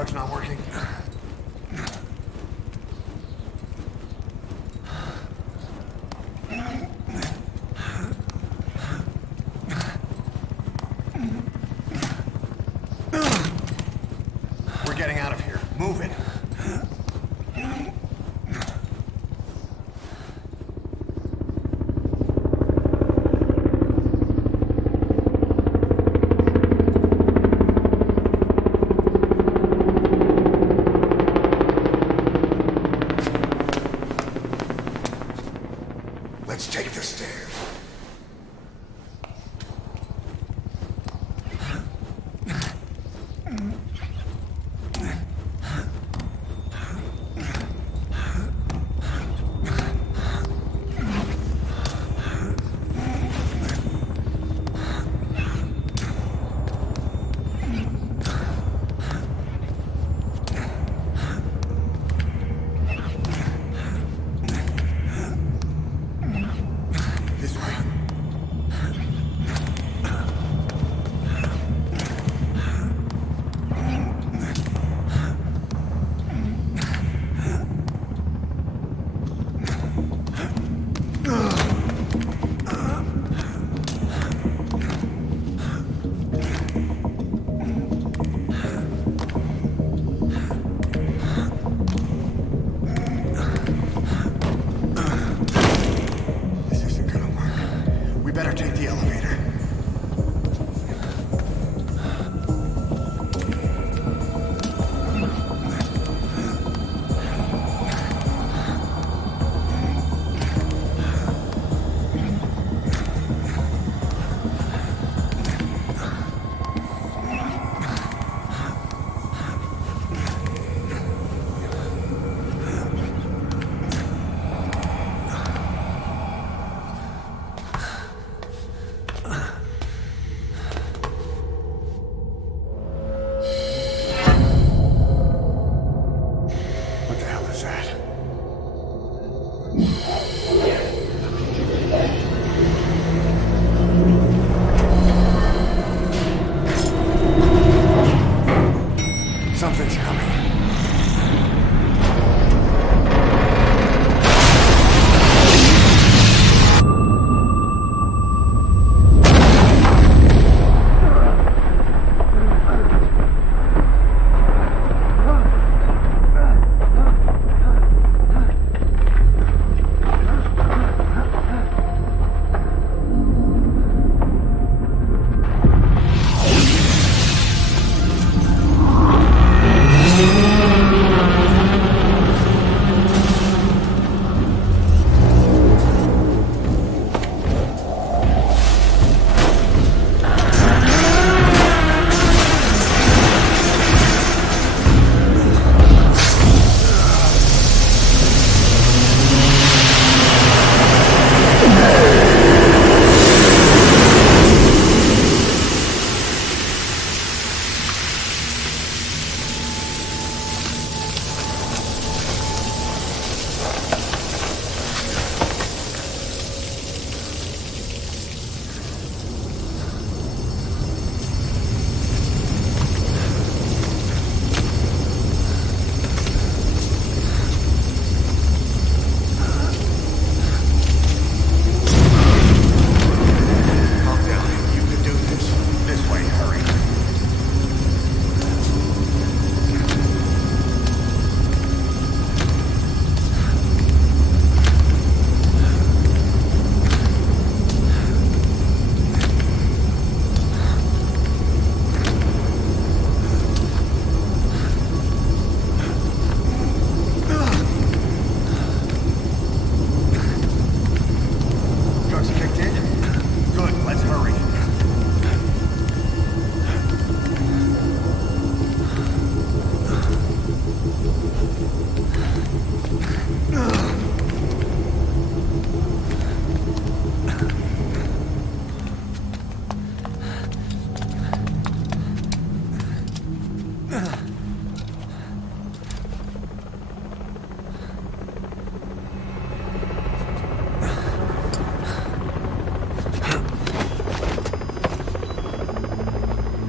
truck's not working? We're getting out of here. Move it. Let's take the stairs. This way. This isn't gonna work. We better take the elevator. What the hell is that? Something's coming. Calm down. You can do this. This way, hurry. Drugs kicked in? Good, let's hurry.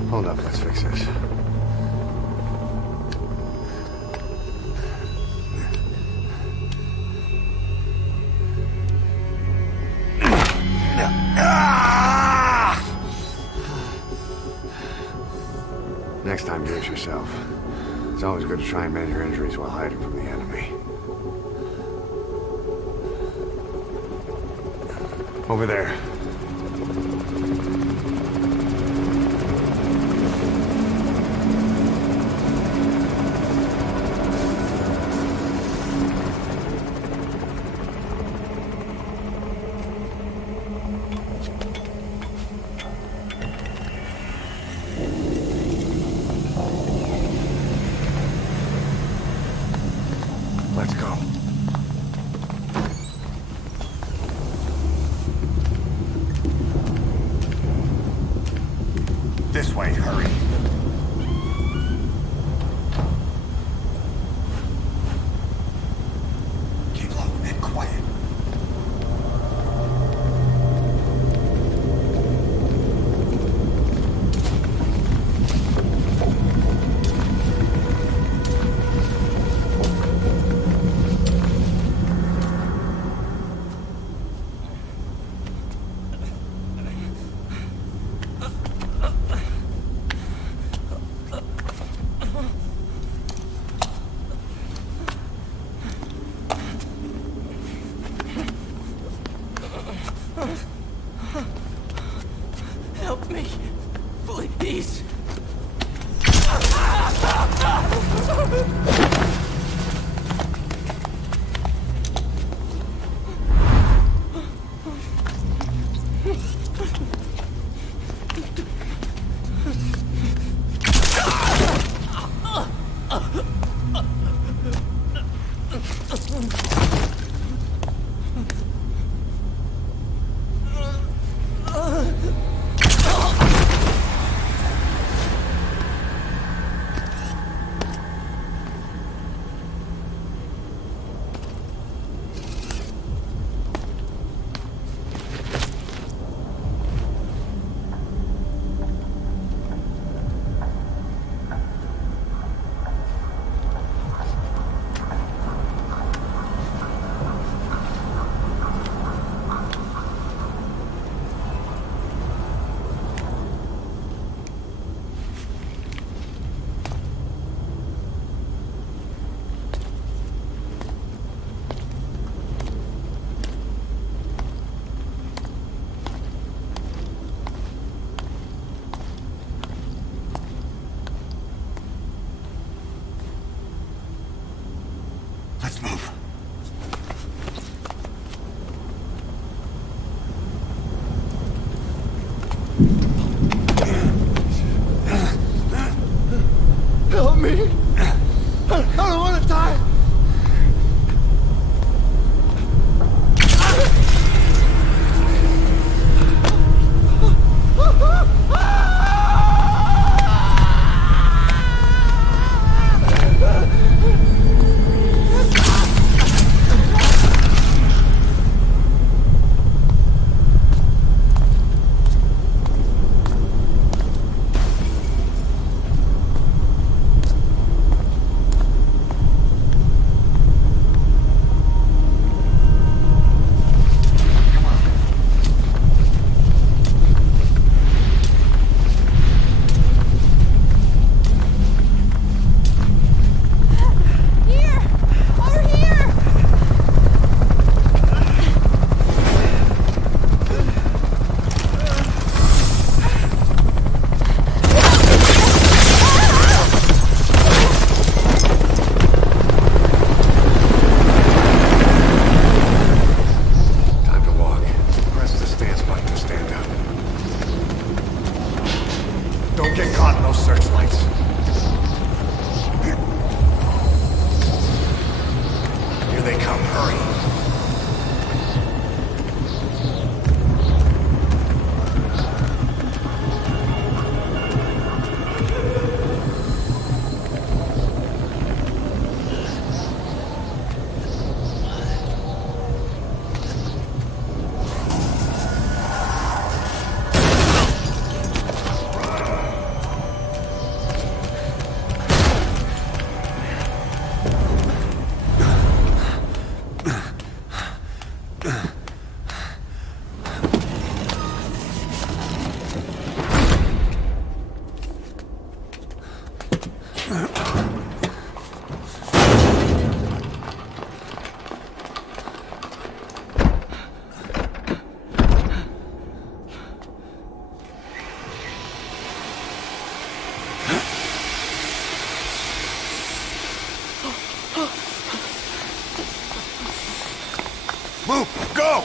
Hold up, let's fix this. Next time, do it yourself. It's always good to try and mend your injuries while hiding from the enemy. Over there. Let's go. This way, hurry. Keep low and quiet. Help me, please. Let's move. Help me! I don't want to die! Don't get caught in those searchlights. Here they come. Hurry. Move! Go!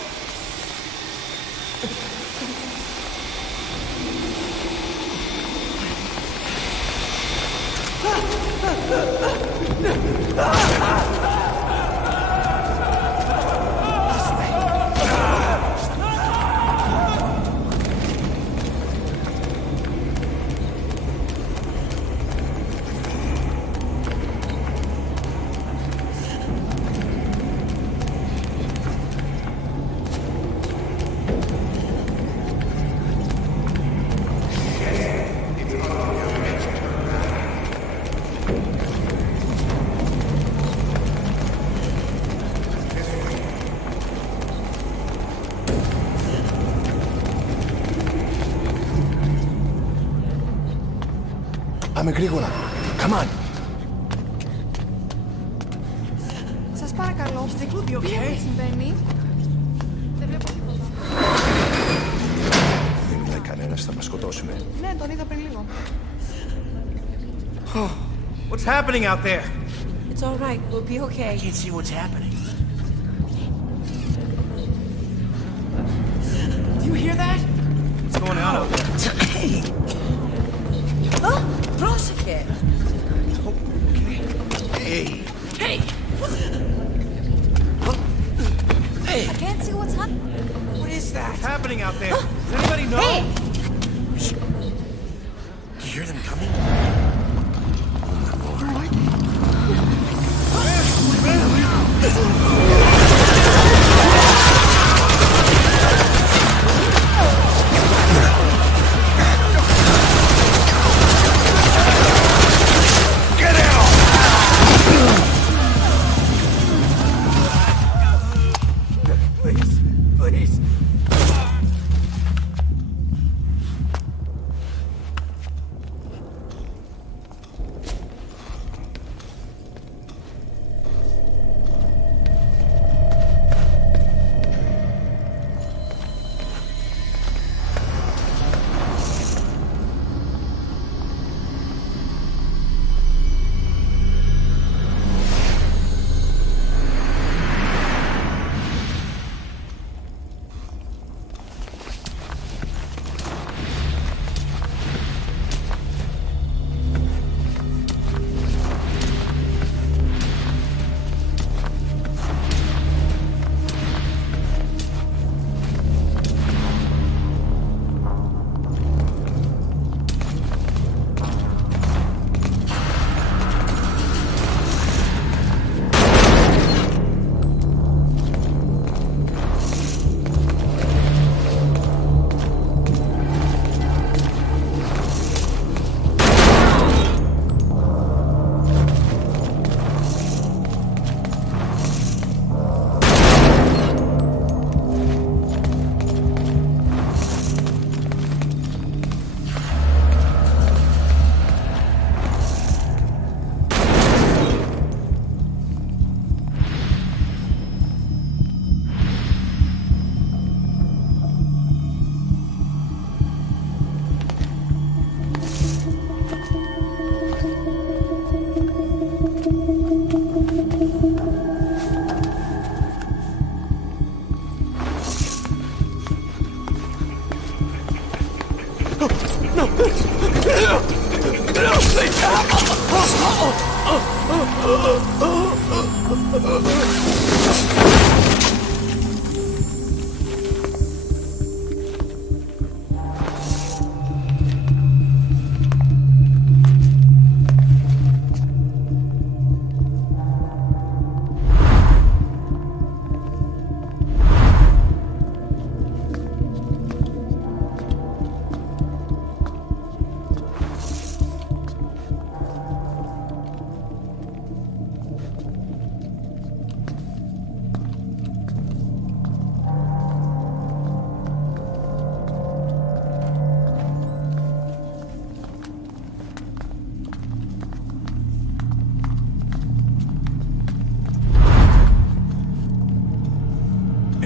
Πάμε γρήγορα. Come on. Σας παρακαλώ. Think we'll be Τι okay? συμβαίνει? Δεν βλέπω τίποτα. Δεν μιλάει κανένας, θα μας σκοτώσουνε. Ναι, τον είδα πριν λίγο. What's happening out there? It's all right. We'll be okay. I can't see what's happening. Do you hear that? What's going on out there? Oh, πρόσεχε. Hey! Hey! Hey! I can't see what's happening. What is that? What's happening out there? Does anybody know? Hey! Do you hear them coming? Please, please.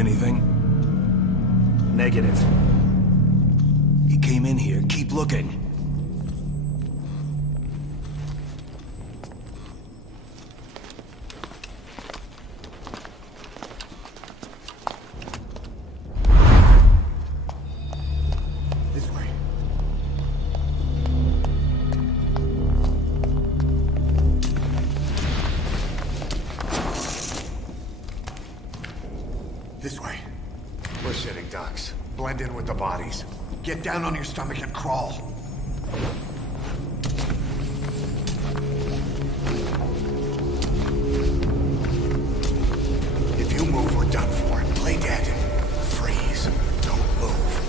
Anything? Negative. He came in here. Keep looking. blend in with the bodies. Get down on your stomach and crawl. If you move, we're done for. Play dead. Freeze. Don't move.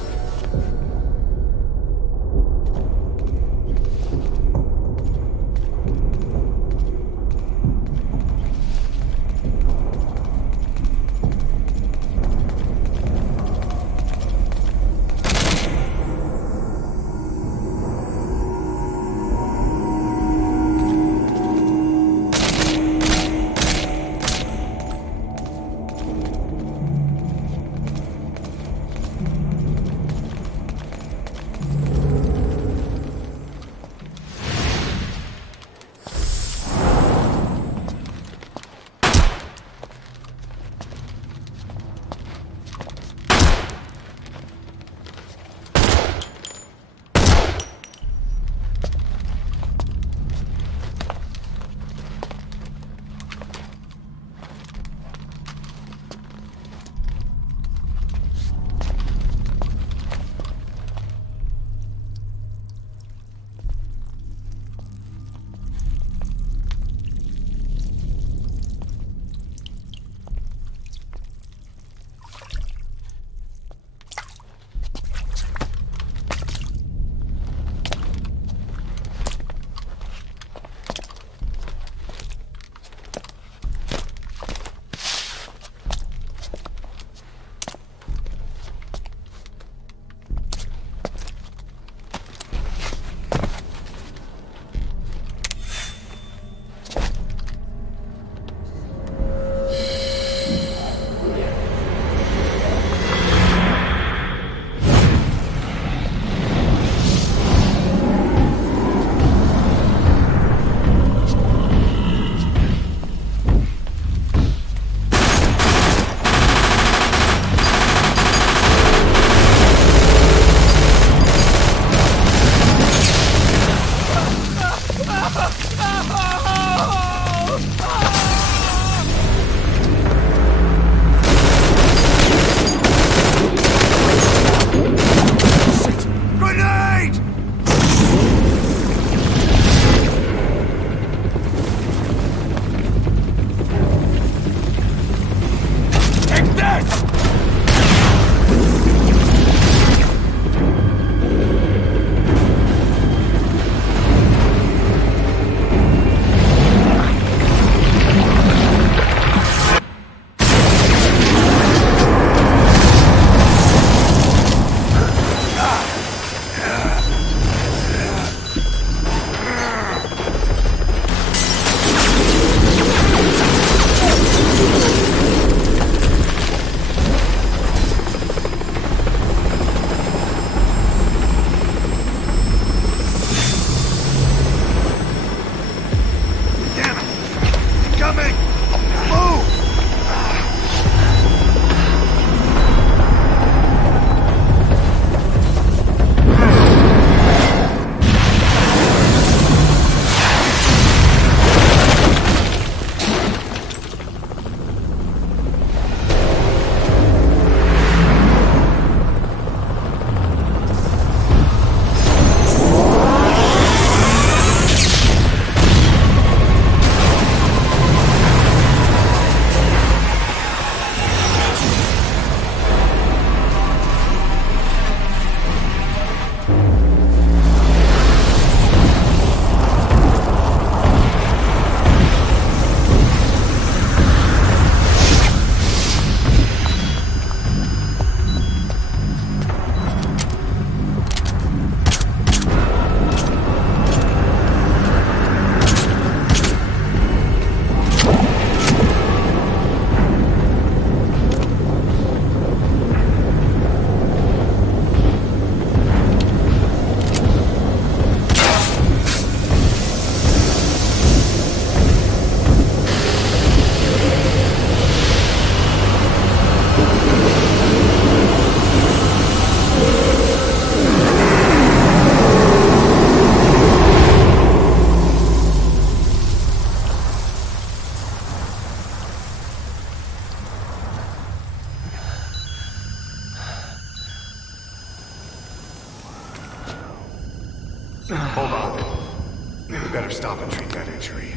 better stop and treat that injury.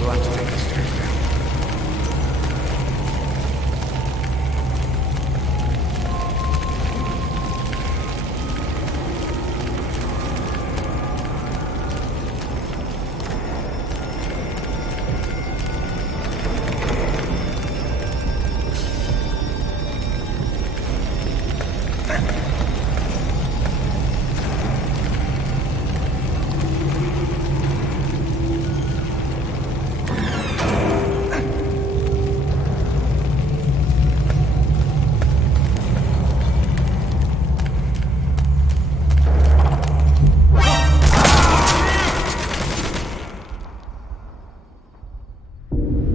We'll have to take the stairs down.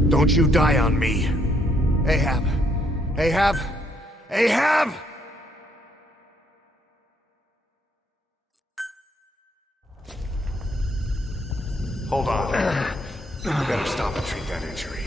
Don't you die on me. Ahab. Ahab. Ahab! Hold on. You better stop and treat that injury.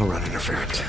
I'll run interference.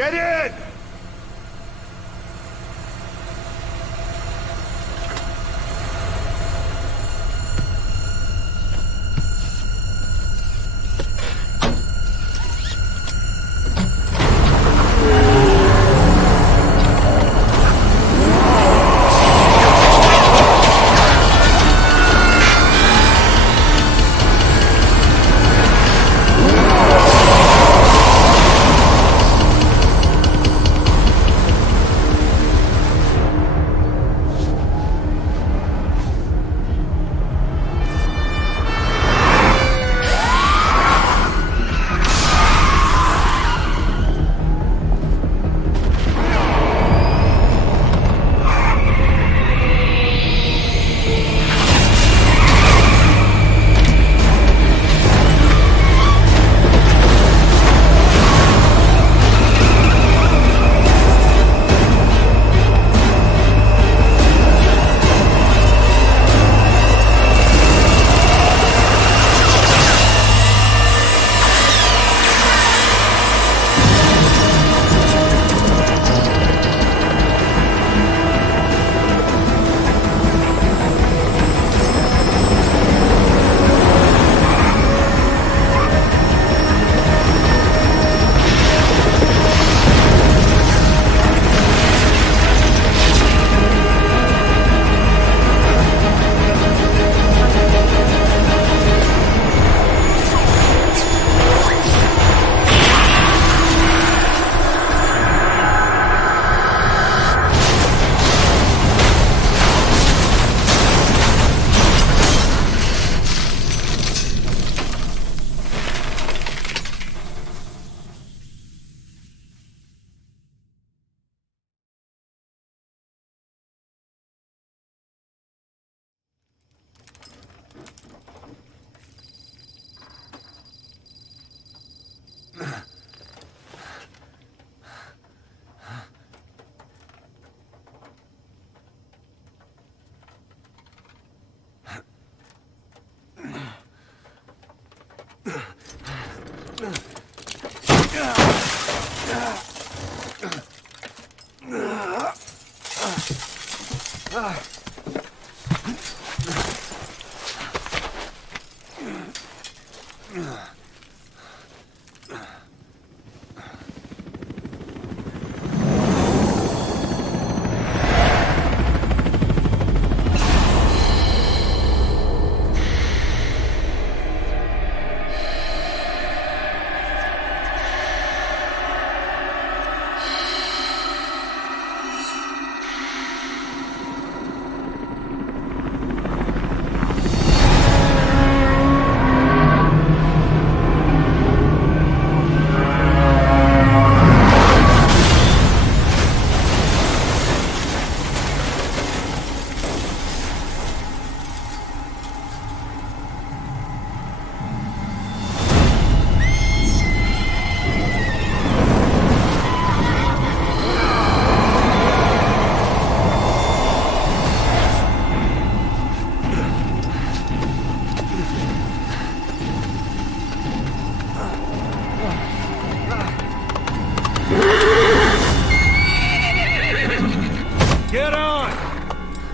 Get in!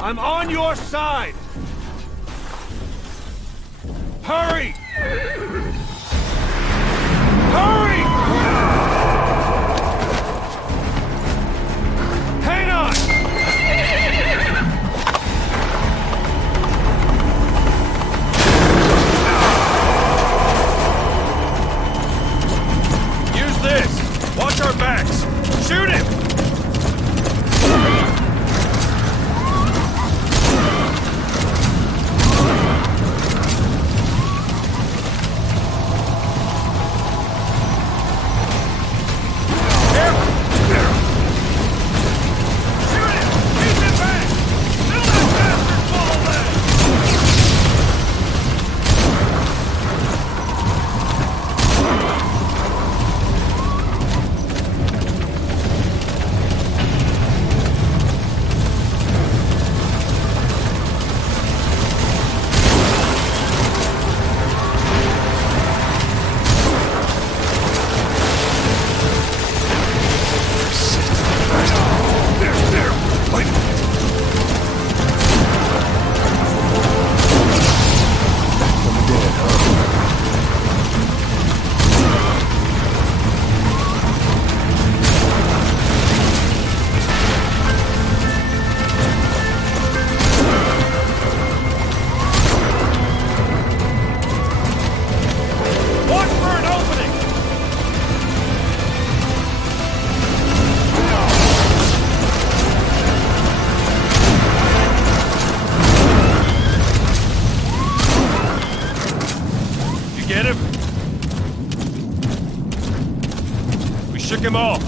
I'm on your side! Hurry! Hurry! Hang on! Use this! Watch our backs! Shoot him! shook him off.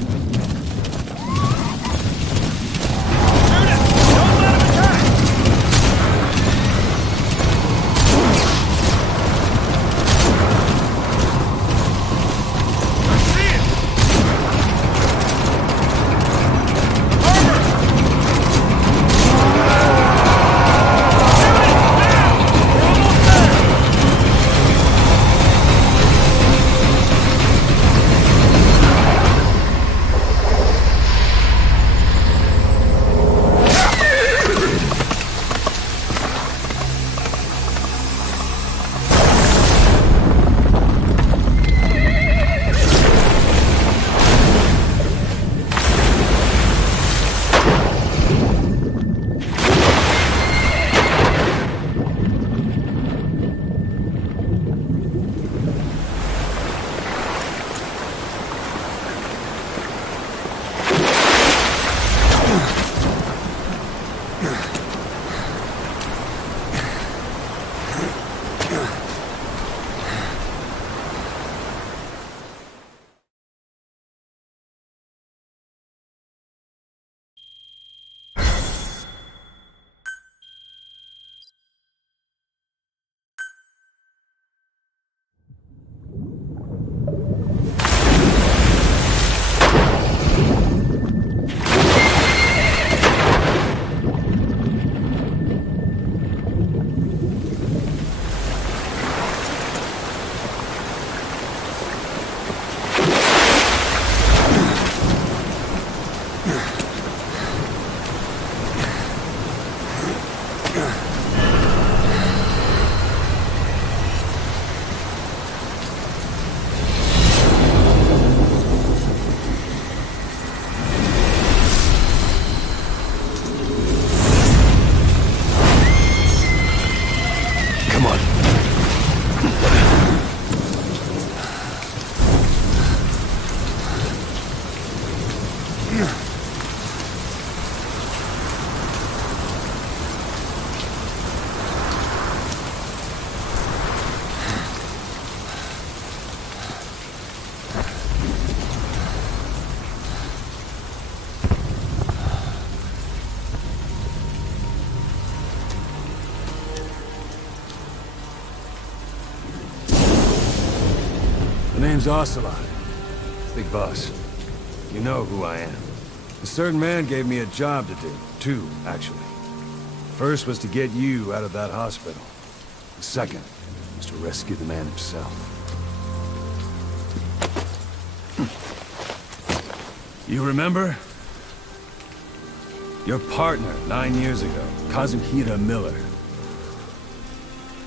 The name's Ocelot. Big boss. You know who I am. A certain man gave me a job to do. Two, actually. First was to get you out of that hospital. The second was to rescue the man himself. You remember? Your partner 9 years ago, Kazuhira Miller.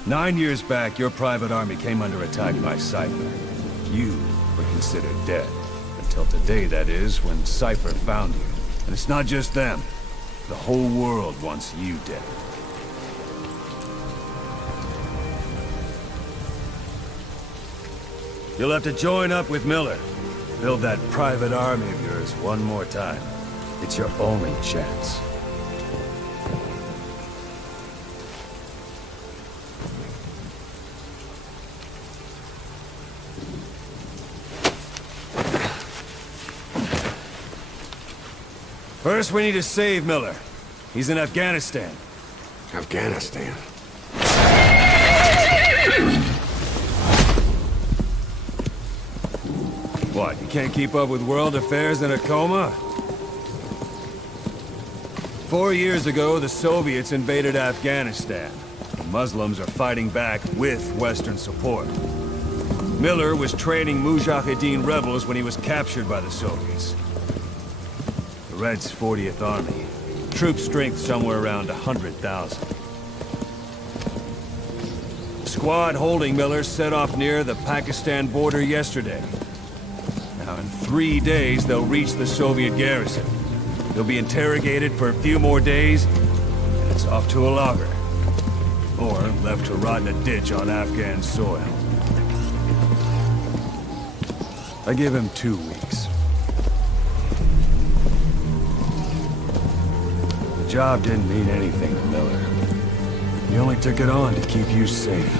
9 years back, your private army came under attack by Cypher. You were considered dead. Until today, that is, when Cypher found you. And it's not just them. The whole world wants you dead. You'll have to join up with Miller. Build that private army of yours one more time. It's your only chance. First, we need to save Miller. He's in Afghanistan. Afghanistan? What, you can't keep up with world affairs in a coma? 4 years ago, the Soviets invaded Afghanistan. The Muslims are fighting back with Western support. Miller was training Mujahideen rebels when he was captured by the Soviets. The Reds' 40th Army. Troop strength somewhere around 100,000. The squad holding Miller set off near the Pakistan border yesterday. Now, in 3 days, they'll reach the Soviet garrison. They'll be interrogated for a few more days, and it's off to a lager. Or left to rot in a ditch on Afghan soil. I give him 2 weeks. The job didn't mean anything to Miller. He only took it on to keep you safe.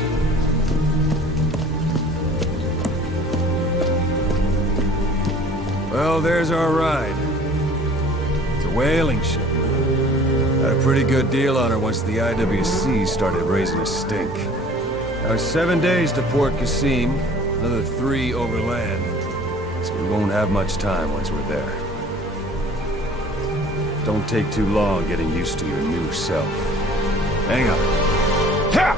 Well, there's our ride. It's a whaling ship. Had a pretty good deal on her once the IWC started raising a stink. Now 7 days to Port Qasim, another 3 overland. So we won't have much time once we're there. Don't take too long getting used to your new self. Hang on. Ha!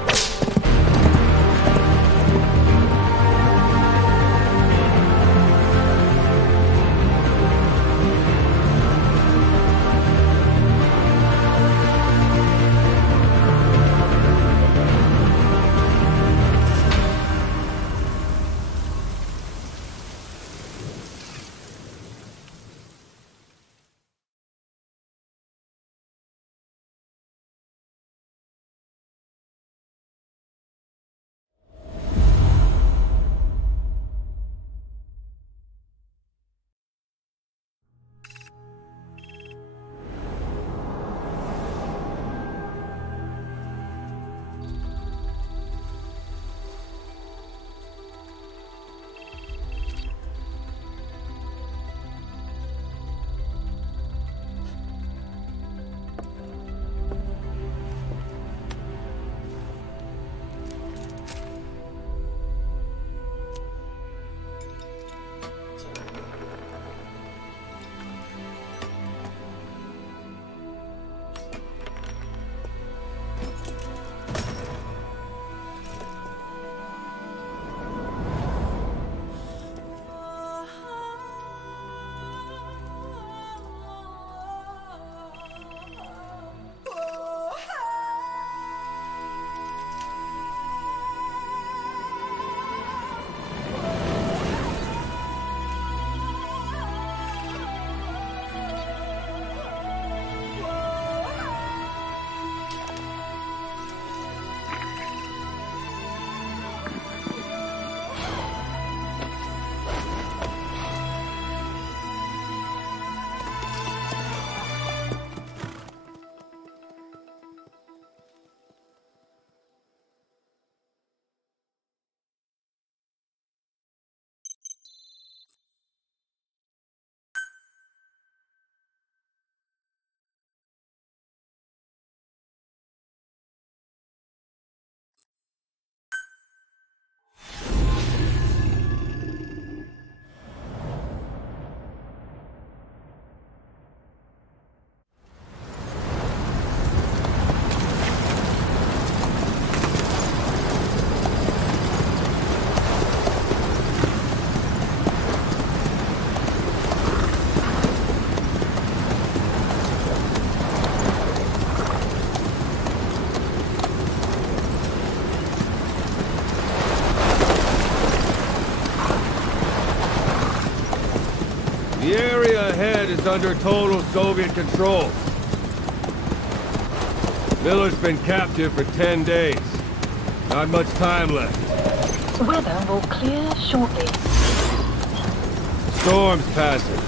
The area ahead is under total Soviet control. Miller's been captive for 10 days. Not much time left. Weather will clear shortly. Storm's passing.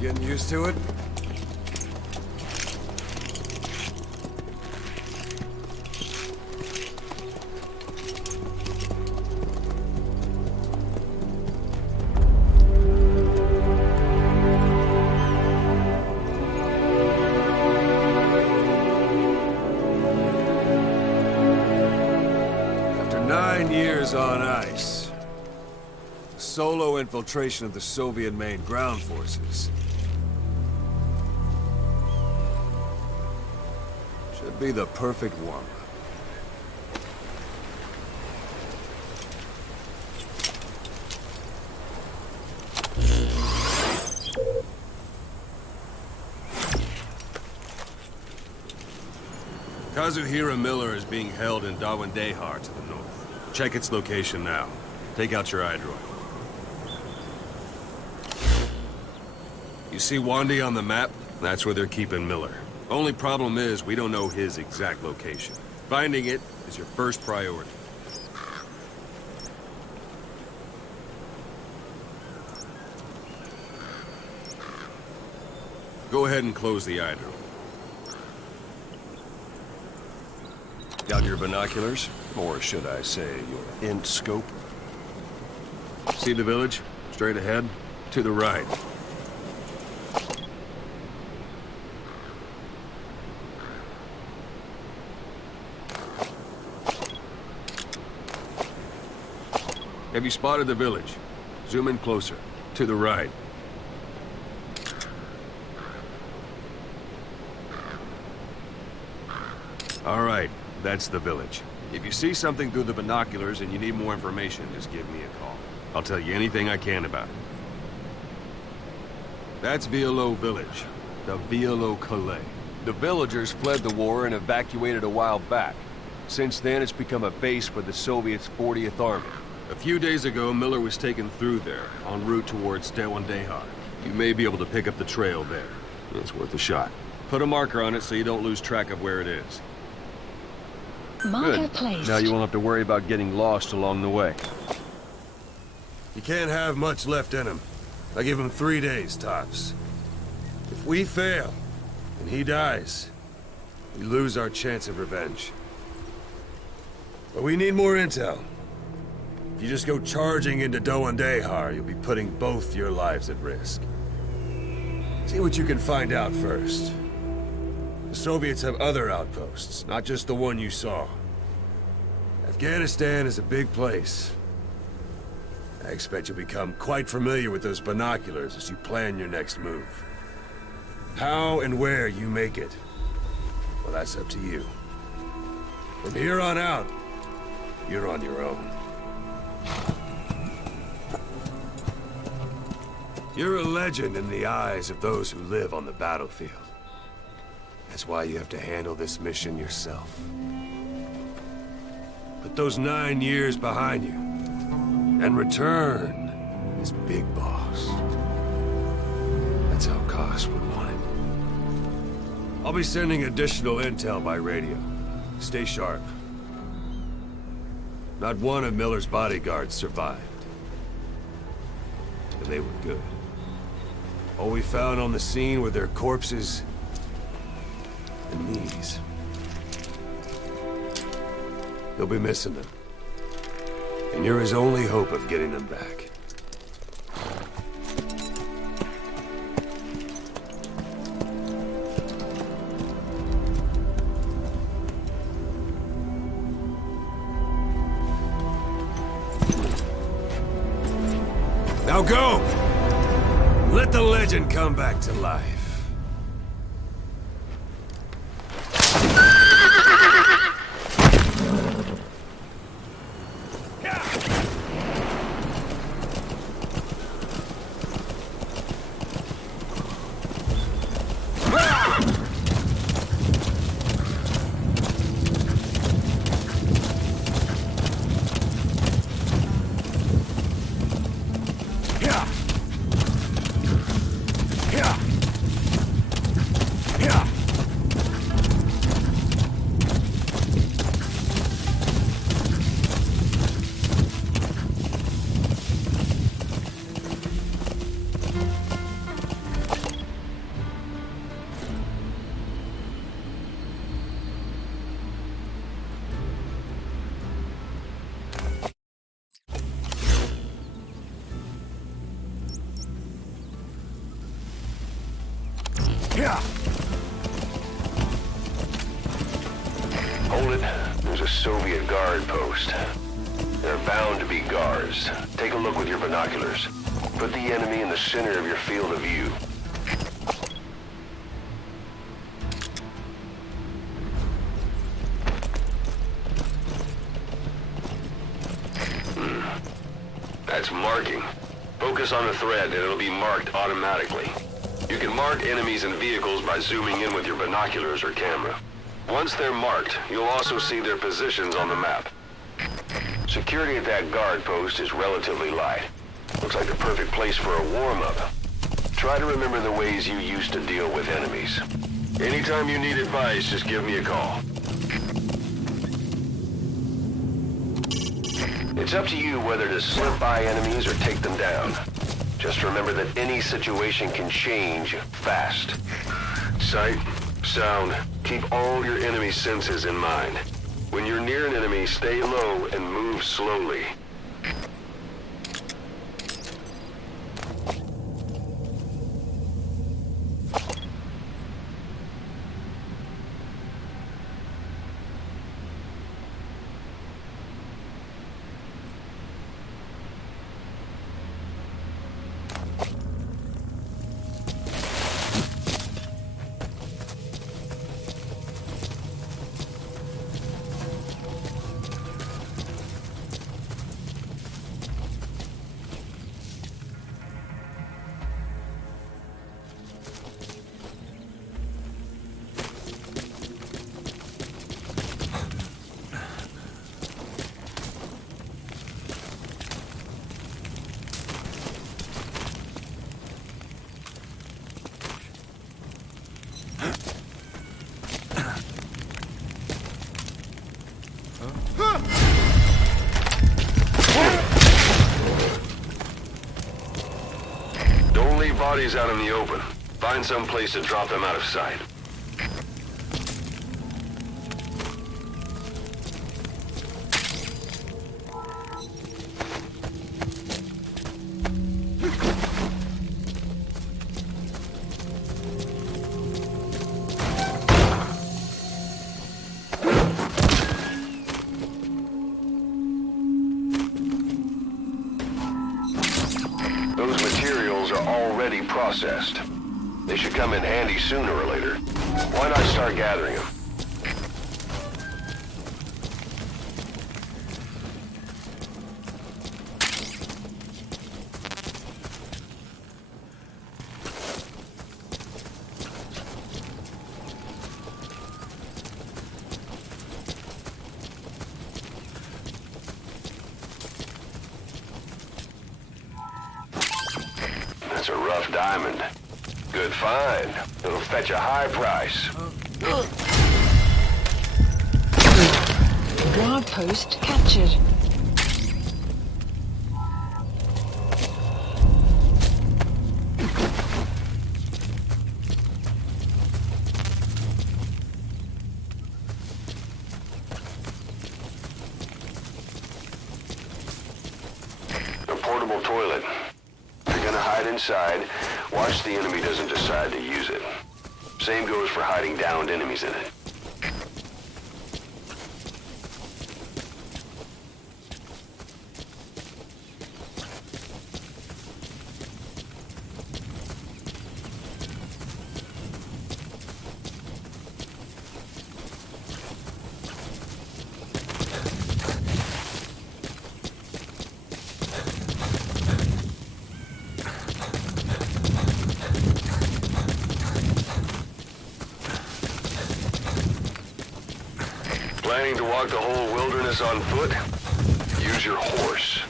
Getting used to it? After 9 years on ice, solo infiltration of the Soviet main ground forces should be the perfect one. Kazuhira Miller is being held in Dawandehar to the north. Check its location now. Take out your iDroid. You see Wandy on the map? That's where they're keeping Miller. Only problem is, we don't know his exact location. Finding it is your first priority. Go ahead and close the eye door. Got your binoculars? Or should I say, your int scope? See the village? Straight ahead? To the right. Have you spotted the village? Zoom in closer. To the right. All right, that's the village. If you see something through the binoculars and you need more information, just give me a call. I'll tell you anything I can about it. That's Violo Village, the Violo Calais. The villagers fled the war and evacuated a while back. Since then, it's become a base for the Soviets' 40th Army. A few days ago, Miller was taken through there, en route towards Dewandehar. You may be able to pick up the trail there. It's worth a shot. Put a marker on it so you don't lose track of where it is. Marker Good. placed. Now you won't have to worry about getting lost along the way. You can't have much left in him. I give him 3 days, tops. If we fail, and he dies, we lose our chance of revenge. But we need more intel. If you just go charging into Dewandehar, you'll be putting both your lives at risk. See what you can find out first. The Soviets have other outposts, not just the one you saw. Afghanistan is a big place. I expect you'll become quite familiar with those binoculars as you plan your next move. How and where you make it, well, that's up to you. From here on out, you're on your own. You're a legend in the eyes of those who live on the battlefield. That's why you have to handle this mission yourself. Put those 9 years behind you, and return as Big Boss. That's how Koss would want it. I'll be sending additional intel by radio. Stay sharp. Not one of Miller's bodyguards survived. And they were good. All we found on the scene were their corpses and knees. You'll be missing them. And you're his only hope of getting them back. Now go! Let the legend come back to life. Hold it. There's a Soviet guard post. There are bound to be guards. Take a look with your binoculars. Put the enemy in the center of your field of view. That's marking. Focus on the thread and it'll be marked automatically. You can mark enemies and vehicles by zooming in with your binoculars or camera. Once they're marked, you'll also see their positions on the map. Security at that guard post is relatively light. Looks like the perfect place for a warm-up. Try to remember the ways you used to deal with enemies. Anytime you need advice, just give me a call. It's up to you whether to slip by enemies or take them down. Just remember that any situation can change fast. Sight, sound, keep all your enemy senses in mind. When you're near an enemy, stay low and move slowly. Don't leave bodies out in the open. Find some place to drop them out of sight. Those materials are already processed. They should come in handy sooner or later. Why not start gathering them? That's a rough diamond. Good find. It'll fetch a high price. Guard post captured. A portable toilet. If you're gonna hide inside, watch the enemy doesn't decide to use it. Same goes for hiding downed enemies in it. Planning to walk the whole wilderness on foot? Use your horse.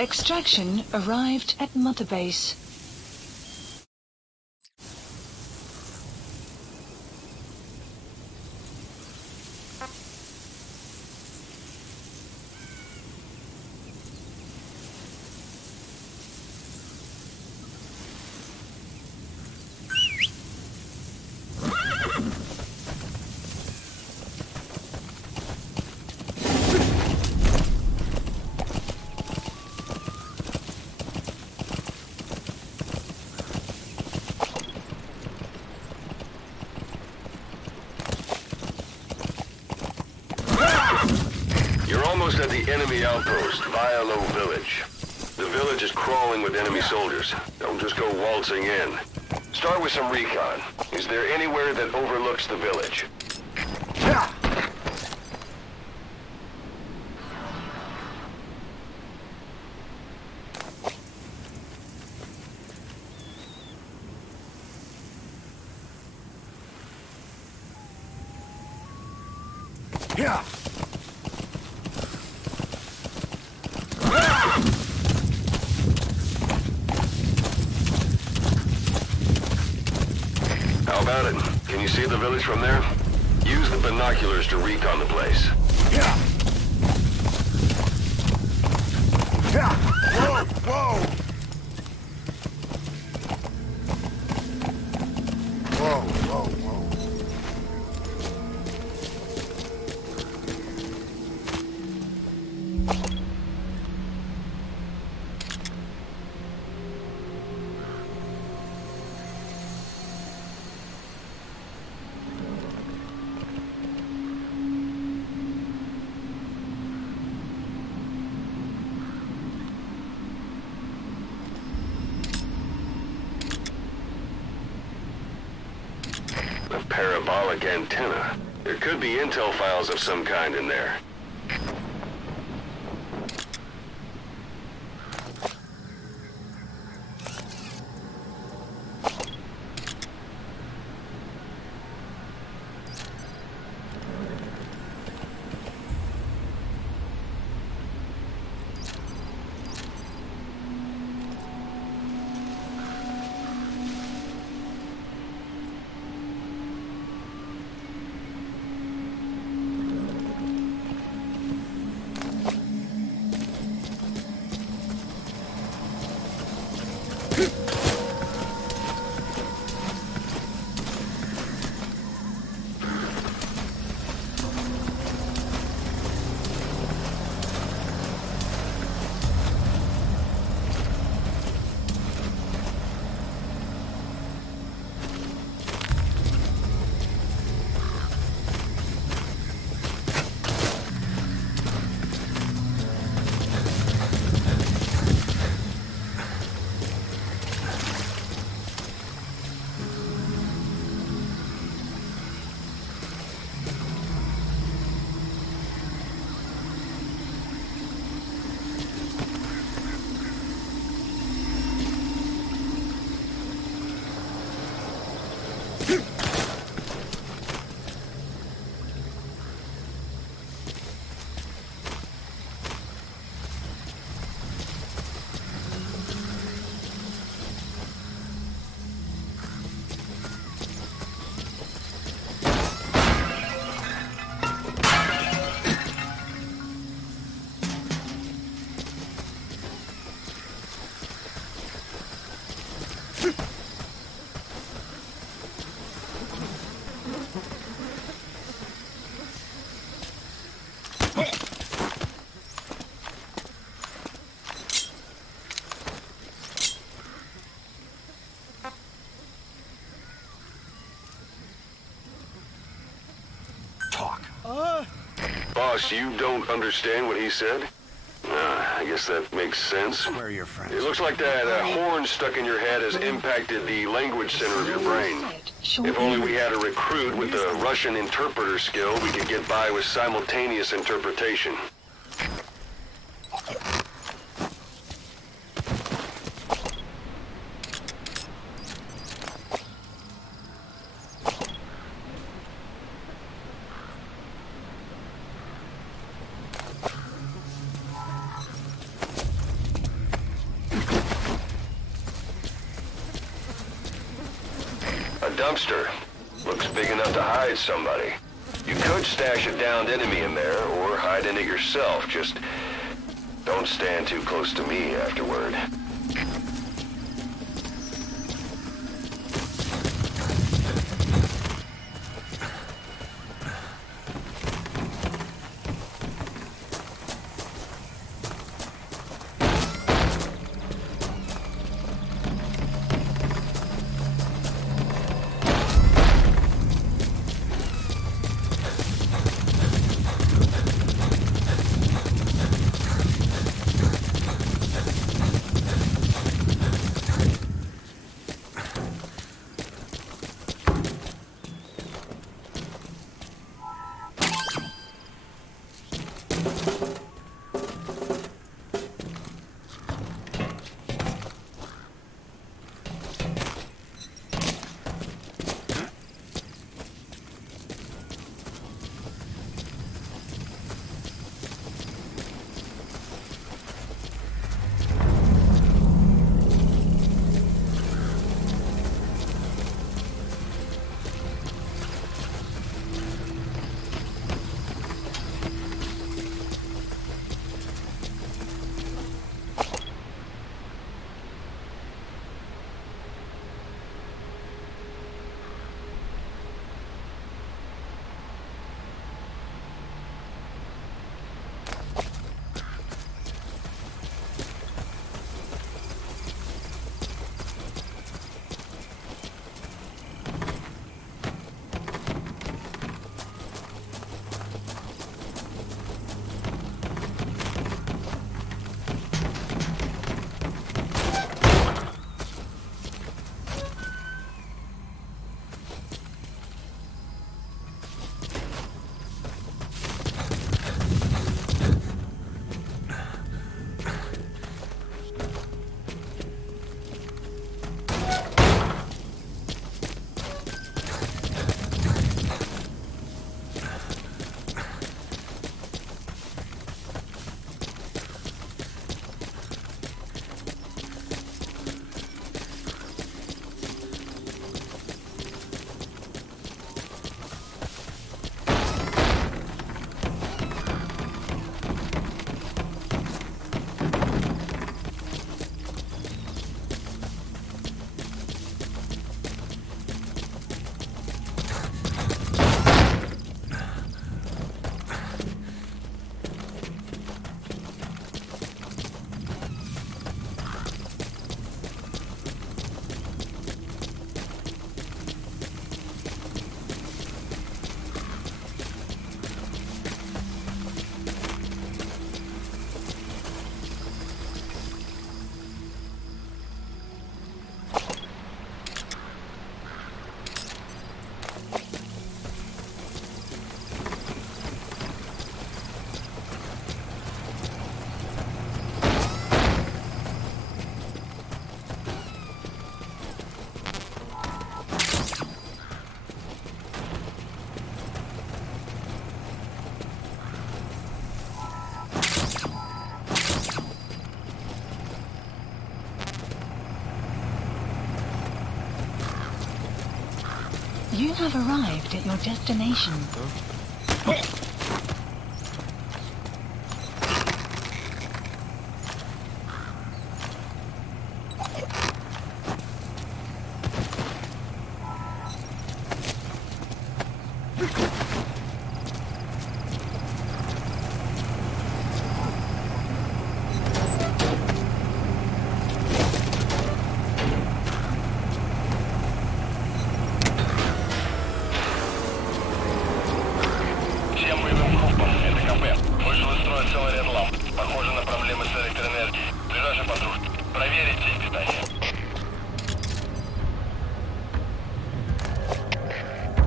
Extraction arrived at Mother Base. the enemy outpost, Vialo Village. The village is crawling with enemy soldiers. Don't just go waltzing in. Start with some recon. Is there anywhere that overlooks the village? Yeah. How about it? Can you see the village from there? Use the binoculars to recon the place. Yeah. Yeah. Whoa, whoa. Whoa, whoa, whoa. A parabolic antenna. There could be intel files of some kind in there. Boss, you don't understand what he said? I guess that makes sense. Where are your friends? It looks like that horn stuck in your head has impacted the language center of your brain. If only we had a recruit with the Russian interpreter skill, we could get by with simultaneous interpretation. A dumpster. Looks big enough to hide somebody. You could stash a downed enemy in there, or hide in it yourself. Just don't stand too close to me afterward. You have arrived at your destination. Всем боевым группам, это КП. Вышел из строя целый ряд ламп. Похоже на проблемы с электроэнергией. Ближайший патруль. Проверить сеть питания.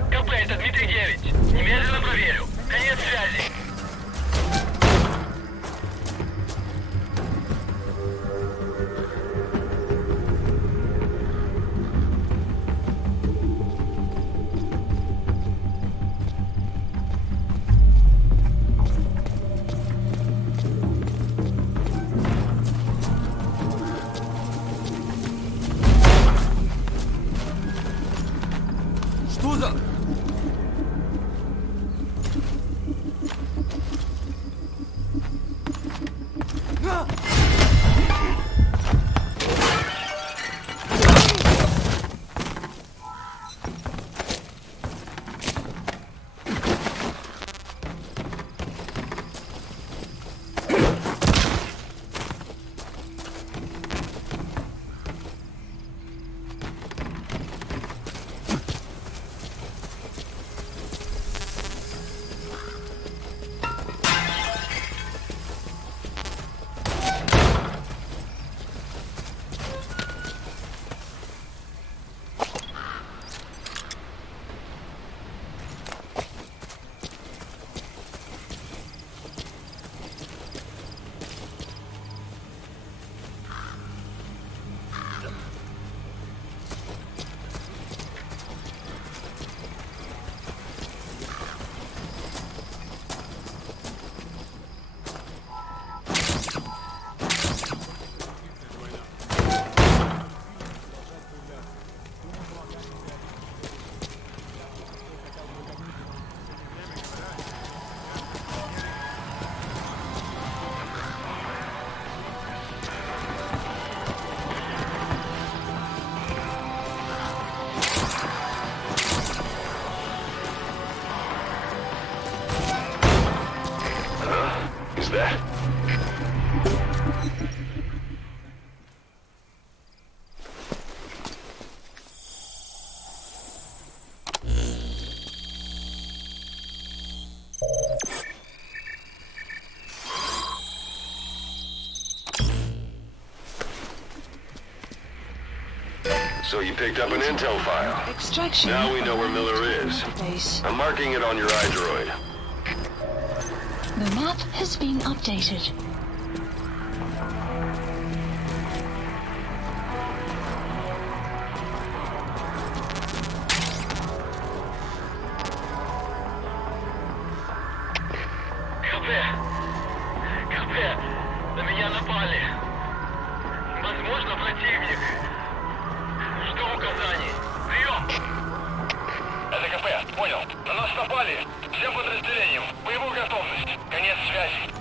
КП, это Дмитрий 9. Немедленно проверю. Конец связи. Что за... Is that? So you picked up an intel file. Extraction. Now we know where Miller is. Base. I'm marking it on your iDroid. The map has been updated. КП, на меня напали. Возможно, противник. Жду указаний. Прием! Это КП, понял. На нас напали. Всем подразделениям. Боевую готовность. Конец связи.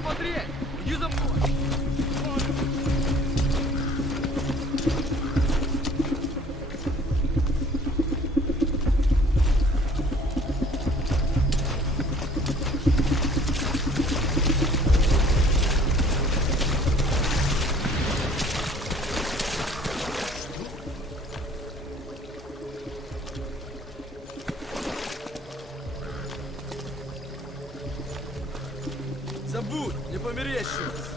смотреть! Иди за мной! Забудь, не померещилось!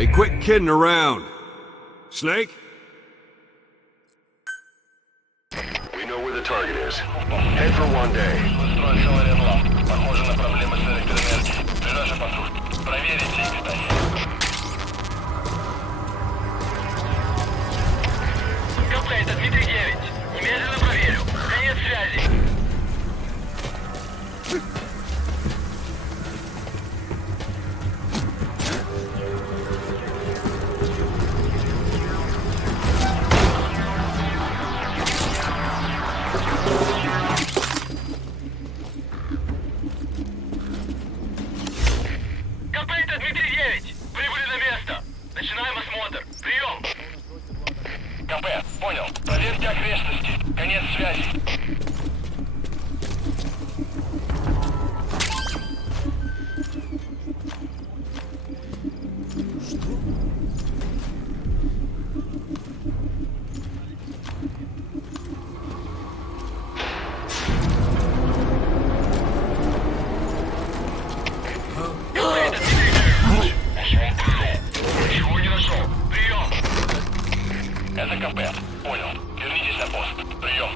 Hey, quit kidding around. Snake? We know where the target is. Head for one day. Похоже на проблемы с электроэнергией. Ближайший патруль. Проверите их, кстати. КП, это Дмитрий 9. Немедленно проверю. Конец связи. КП, это Дмитрий 9. Прибыли на место. Начинаем осмотр. Прием. КП, понял. Проверьте окрестности. Конец связи. Ничего не нашел. Прием. Это КП. Понял. Вернитесь на пост. Прием.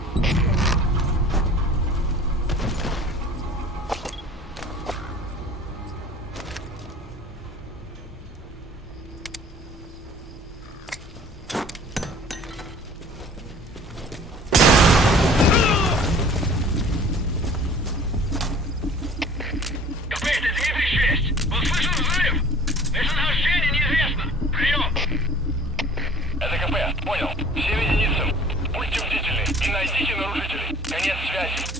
Найдите нарушителей. Конец связи.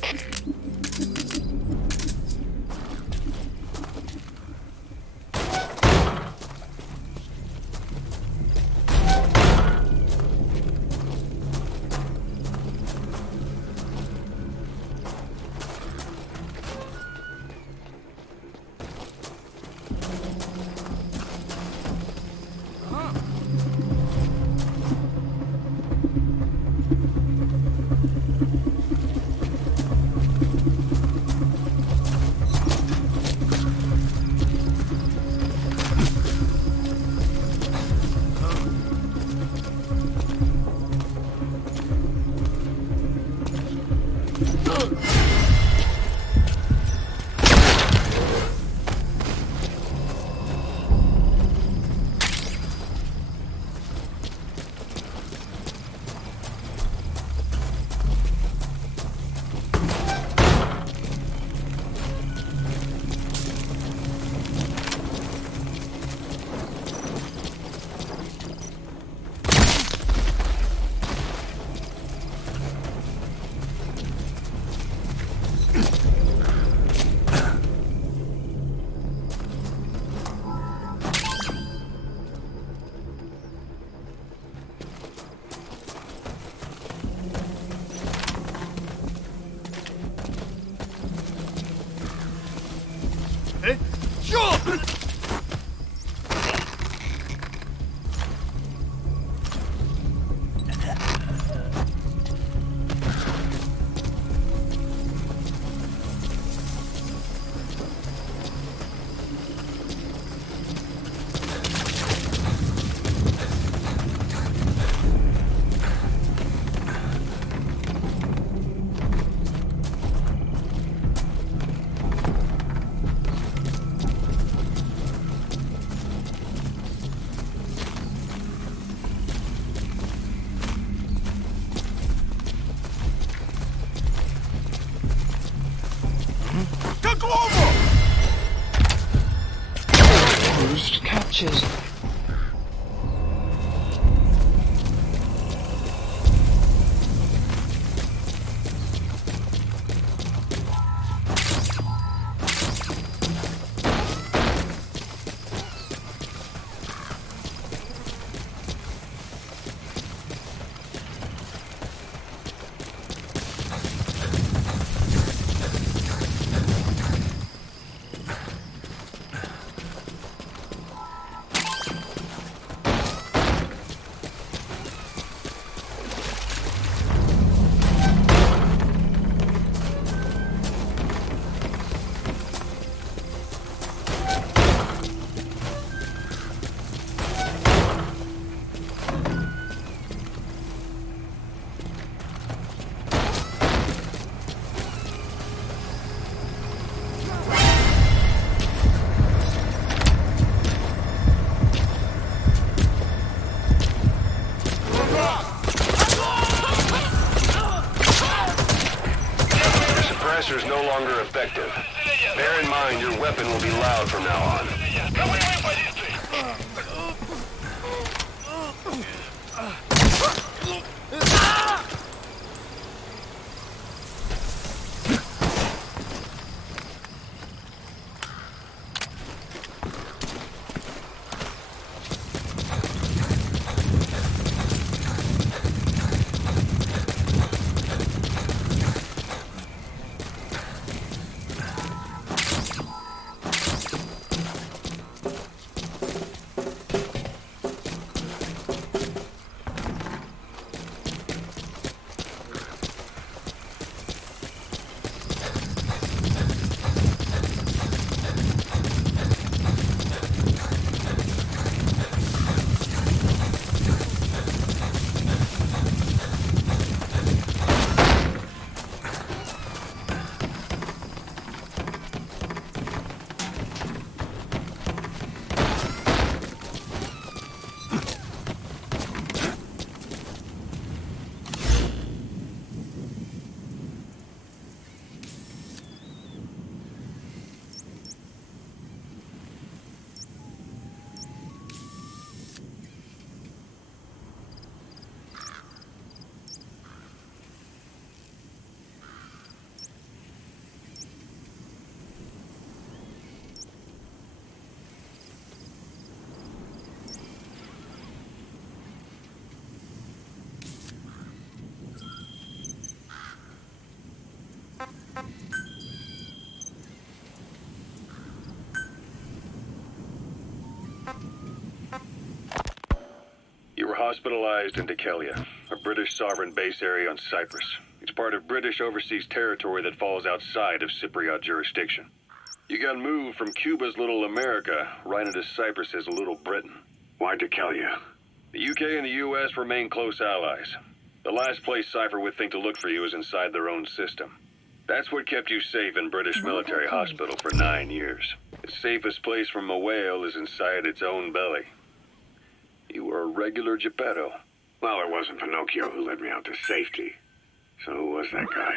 Used captures. Is no longer effective. Bear in mind your weapon will be loud from now on. hospitalized in Dikelia, a British sovereign base area on Cyprus. It's part of British overseas territory that falls outside of Cypriot jurisdiction. You got moved from Cuba's Little America right into Cyprus's Little Britain. Why Dikelia? The UK and the US remain close allies. The last place Cypher would think to look for you is inside their own system. That's what kept you safe in British military hospital for 9 years. The safest place from a whale is inside its own belly. You were a regular Geppetto. Well, it wasn't Pinocchio who led me out to safety. So who was that guy?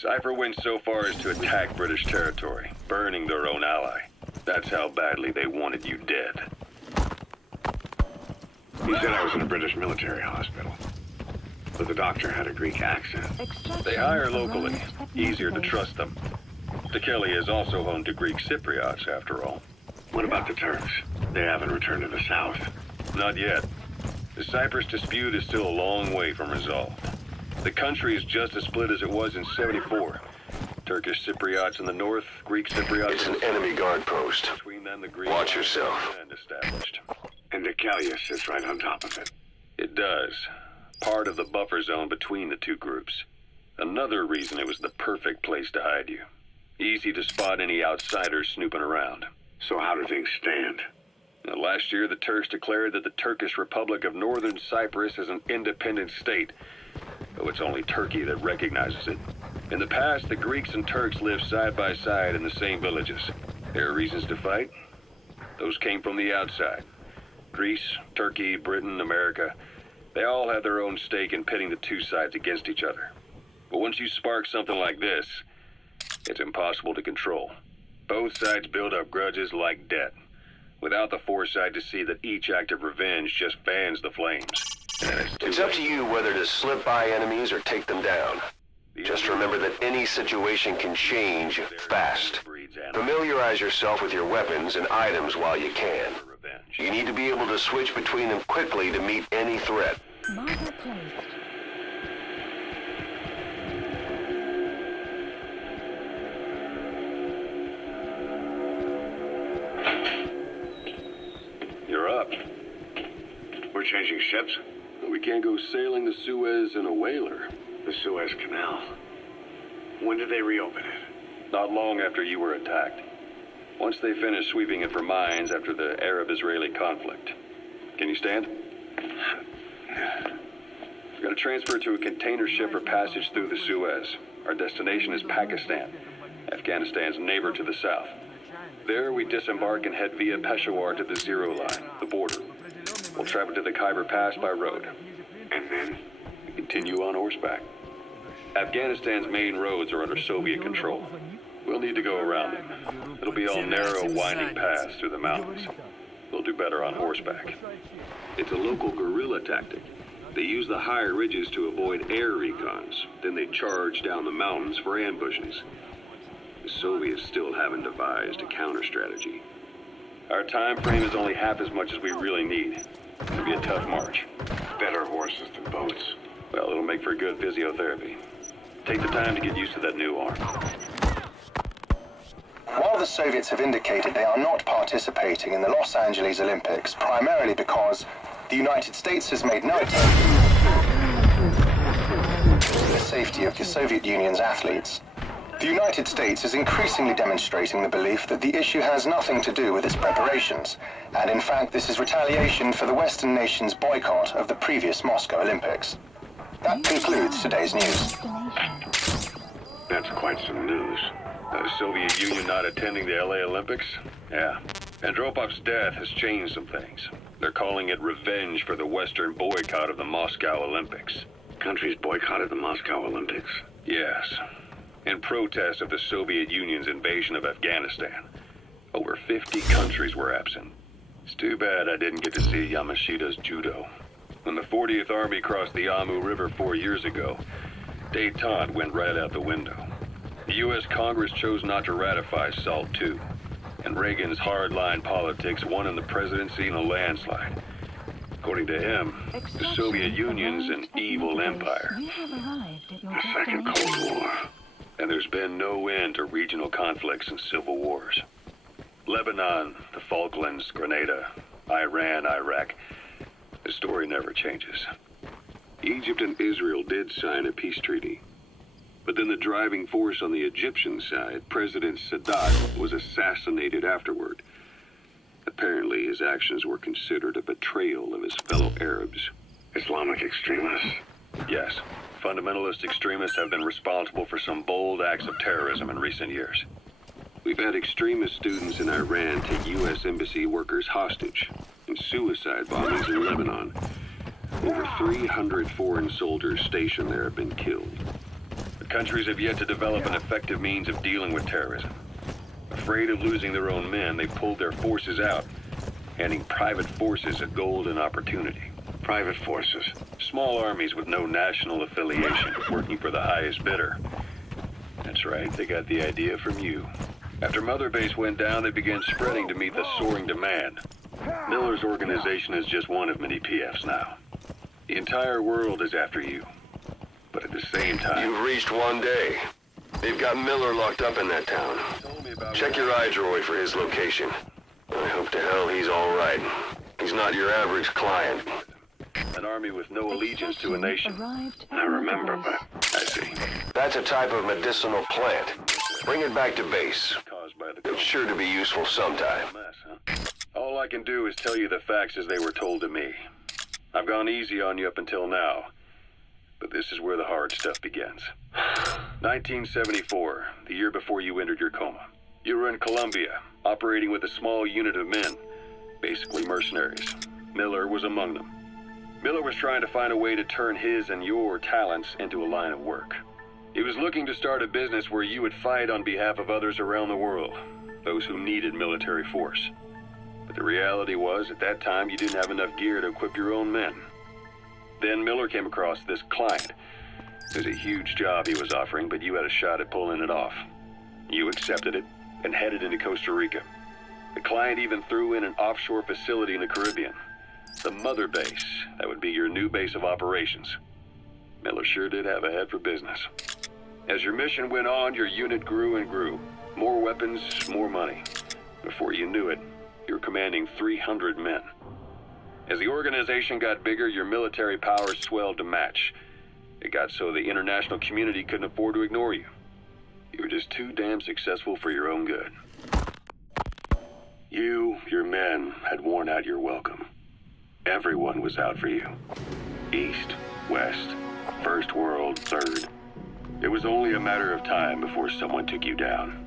Cypher went so far as to attack British territory, burning their own ally. That's how badly they wanted you dead. He said I was in a British military hospital. But the doctor had a Greek accent. They hire locally. Easier to trust them. Dikelia is also home to Greek Cypriots, after all. What about the Turks? They haven't returned to the south. Not yet. The Cyprus dispute is still a long way from resolved. The country is just as split as it was in '74. Turkish Cypriots in the north, Greek Cypriots in the enemy guard post. Between them, the Greek Watch yourself. and established. And Dikelia sits right on top of it. It does. Part of the buffer zone between the two groups. Another reason it was the perfect place to hide you. Easy to spot any outsiders snooping around. So how do things stand? Now, last year, the Turks declared that the Turkish Republic of Northern Cyprus is an independent state, though it's only Turkey that recognizes it. In the past, the Greeks and Turks lived side by side in the same villages. There are reasons to fight. Those came from the outside. Greece, Turkey, Britain, America, they all have their own stake in pitting the two sides against each other. But once you spark something like this, it's impossible to control. Both sides build up grudges like debt, without the foresight to see that each act of revenge just fans the flames. And It's up to you whether to slip by enemies or take them down. Just remember that any situation can change fast. Familiarize yourself with your weapons and items while you can. You need to be able to switch between them quickly to meet any threat. Marker placed. You're up. We're changing ships? We can't go sailing the Suez in a whaler. The Suez Canal. When did they reopen it? Not long after you were attacked. Once they finished sweeping it for mines after the Arab-Israeli conflict. Can you stand? We're going to transfer to a container ship for passage through the Suez. Our destination is Pakistan, Afghanistan's neighbor to the south. There we disembark and head via Peshawar to the Zero Line, the border. We'll travel to the Khyber Pass by road. And then? We continue on horseback. Afghanistan's main roads are under Soviet control. We'll need to go around them. It'll be all narrow, winding paths through the mountains. We'll do better on horseback. It's a local guerrilla tactic. They use the higher ridges to avoid air recons. Then they charge down the mountains for ambushes. The Soviets still haven't devised a counter-strategy. Our time frame is only half as much as we really need. It'll be a tough march. Better horses than boats. Well, it'll make for good physiotherapy. Take the time to get used to that new arm. While the Soviets have indicated they are not participating in the Los Angeles Olympics, primarily because the United States has made no attempt to the safety of the Soviet Union's athletes, the United States is increasingly demonstrating the belief that the issue has nothing to do with its preparations, and in fact this is retaliation for the Western nations' boycott of the previous Moscow Olympics. That concludes today's news. That's quite some news. The Soviet Union not attending the LA Olympics? Yeah. Andropov's death has changed some things. They're calling it revenge for the Western boycott of the Moscow Olympics. Countries boycotted the Moscow Olympics? Yes. In protest of the Soviet Union's invasion of Afghanistan. Over 50 countries were absent. It's too bad I didn't get to see Yamashita's judo. When the 40th Army crossed the Amu River 4 years ago, détente went right out the window. The U.S. Congress chose not to ratify SALT II, and Reagan's hardline politics won him the presidency in a landslide. According to him, the Soviet Union's an evil empire. The Second Cold War. And there's been no end to regional conflicts and civil wars. Lebanon, the Falklands, Grenada, Iran, Iraq. The story never changes. Egypt and Israel did sign a peace treaty. But then the driving force on the Egyptian side, President Sadat, was assassinated afterward. Apparently, his actions were considered a betrayal of his fellow Arabs. Islamic extremists? Yes, fundamentalist extremists have been responsible for some bold acts of terrorism in recent years. We've had extremist students in Iran take U.S. embassy workers hostage, and suicide bombings in Lebanon. Over 300 foreign soldiers stationed there have been killed. The countries have yet to develop an effective means of dealing with terrorism. Afraid of losing their own men, they pulled their forces out, handing private forces a golden opportunity. Private forces? Small armies with no national affiliation, working for the highest bidder. That's right, they got the idea from you. After Mother Base went down, they began spreading to meet the soaring demand. Miller's organization is just one of many PFs now. The entire world is after you. But at the same time... You've reached one day. They've got Miller locked up in that town. Check your iDroid for his location. I hope to hell he's all right. He's not your average client. An army with no allegiance to a nation. I remember, but I see. That's a type of medicinal plant. Bring it back to base. It's sure to be useful sometime. All I can do is tell you the facts as they were told to me. I've gone easy on you up until now, but this is where the hard stuff begins. 1974, the year before you entered your coma. You were in Colombia, operating with a small unit of men, basically mercenaries. Miller was among them. Miller was trying to find a way to turn his and your talents into a line of work. He was looking to start a business where you would fight on behalf of others around the world, those who needed military force. But the reality was, at that time, you didn't have enough gear to equip your own men. Then Miller came across this client. It was a huge job he was offering, but you had a shot at pulling it off. You accepted it and headed into Costa Rica. The client even threw in an offshore facility in the Caribbean. The Mother Base, that would be your new base of operations. Miller sure did have a head for business. As your mission went on, your unit grew and grew. More weapons, more money. Before you knew it, you were commanding 300 men. As the organization got bigger, your military powers swelled to match. It got so the international community couldn't afford to ignore you. You were just too damn successful for your own good. You, your men, had worn out your welcome. Everyone was out for you. East, West, First World, Third. It was only a matter of time before someone took you down.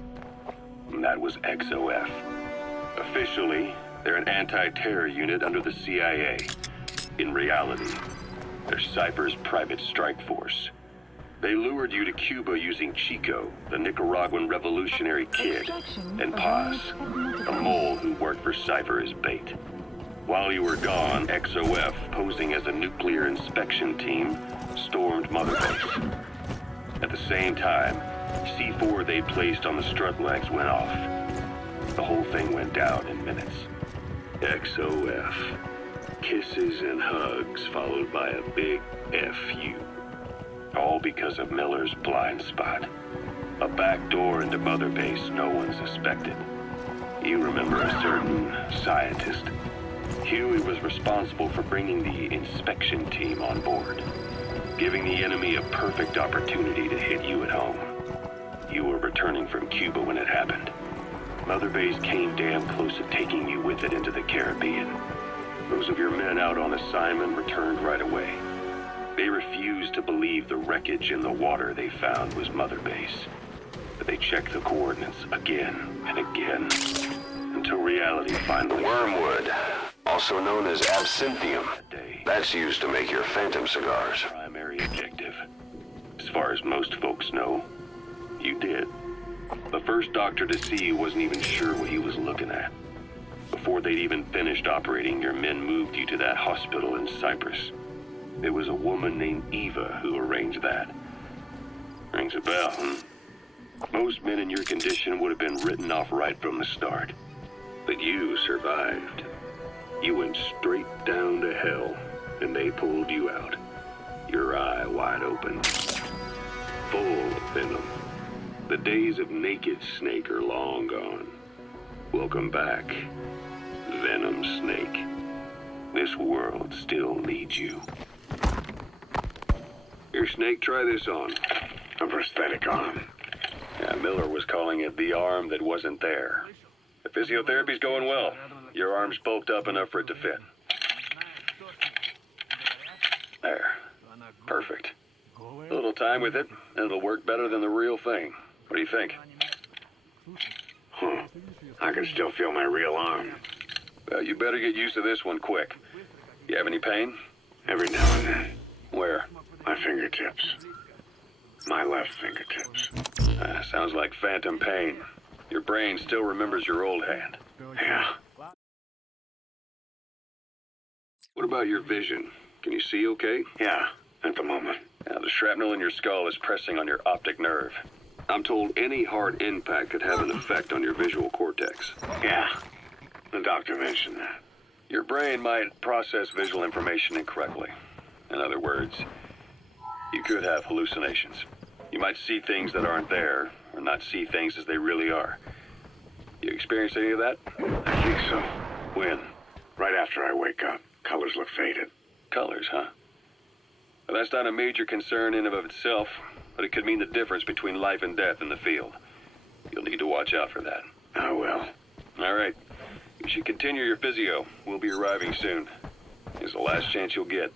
And that was XOF. Officially, they're an anti-terror unit under the CIA. In reality, they're Cypher's private strike force. They lured you to Cuba using Chico, the Nicaraguan revolutionary kid, and Paz, a mole who worked for Cypher as bait. While you were gone, XOF, posing as a nuclear inspection team, stormed Mother Base. At the same time, C4 they'd placed on the strut legs went off. The whole thing went down in minutes. XOF. Kisses and hugs followed by a big F.U. All because of Miller's blind spot. A back door into Mother Base no one suspected. You remember a certain scientist. Huey was responsible for bringing the inspection team on board, giving the enemy a perfect opportunity to hit you at home. You were returning from Cuba when it happened. Mother Base came damn close to taking you with it into the Caribbean. Those of your men out on assignment returned right away. They refused to believe the wreckage in the water they found was Mother Base. But they checked the coordinates again and again, until reality finally... Wormwood, also known as absinthium. That's used to make your Phantom cigars. Primary objective. As far as most folks know, you did. The first doctor to see you wasn't even sure what he was looking at. Before they'd even finished operating, your men moved you to that hospital in Cyprus. There was a woman named Eva who arranged that. Rings a bell, huh? Most men in your condition would have been written off right from the start. But you survived. You went straight down to hell, and they pulled you out. Your eye wide open. Full of venom. The days of Naked Snake are long gone. Welcome back, Venom Snake. This world still needs you. Here, Snake, try this on. A prosthetic arm. Yeah, Miller was calling it the arm that wasn't there. The physiotherapy's going well. Your arm's bulked up enough for it to fit. There. Perfect. A little time with it, and it'll work better than the real thing. What do you think? I can still feel my real arm. Well, you better get used to this one quick. You have any pain? Every now and then. Where? My fingertips. My left fingertips. Sounds like phantom pain. Your brain still remembers your old hand. Yeah. What about your vision? Can you see okay? Yeah, at the moment. Now, the shrapnel in your skull is pressing on your optic nerve. I'm told any hard impact could have an effect on your visual cortex. Yeah. The doctor mentioned that. Your brain might process visual information incorrectly. In other words, you could have hallucinations. You might see things that aren't there, or not see things as they really are. You experienced any of that? I think so. When? Right after I wake up. Colors look faded. Colors, huh? Well, that's not a major concern in and of itself, but it could mean the difference between life and death in the field. You'll need to watch out for that. I will. All right. You should continue your physio. We'll be arriving soon. It's the last chance you'll get.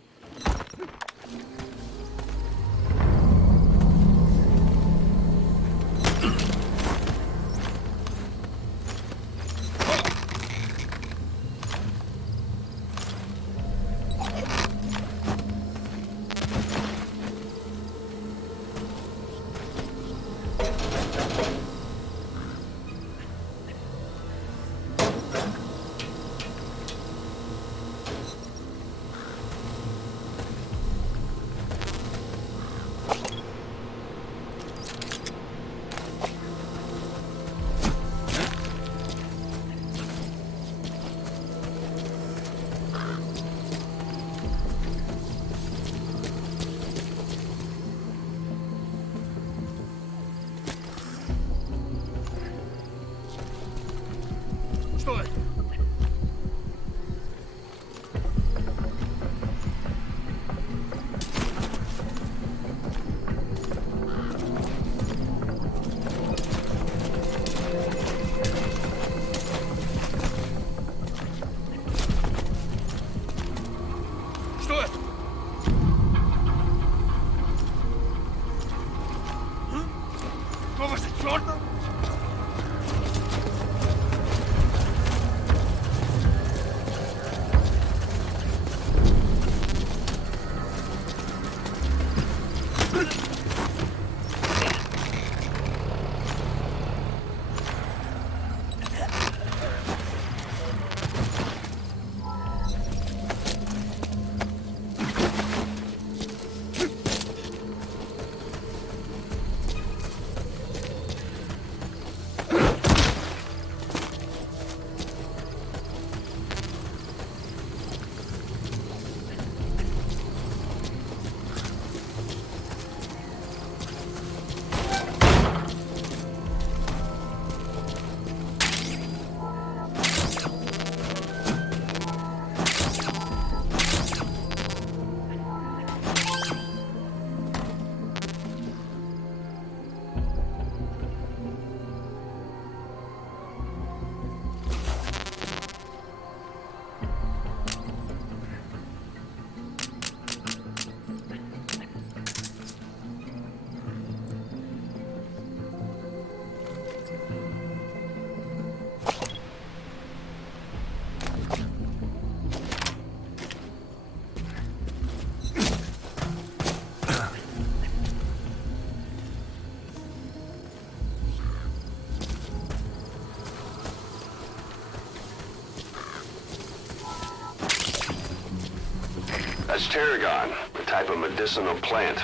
That's tarragon, a type of medicinal plant.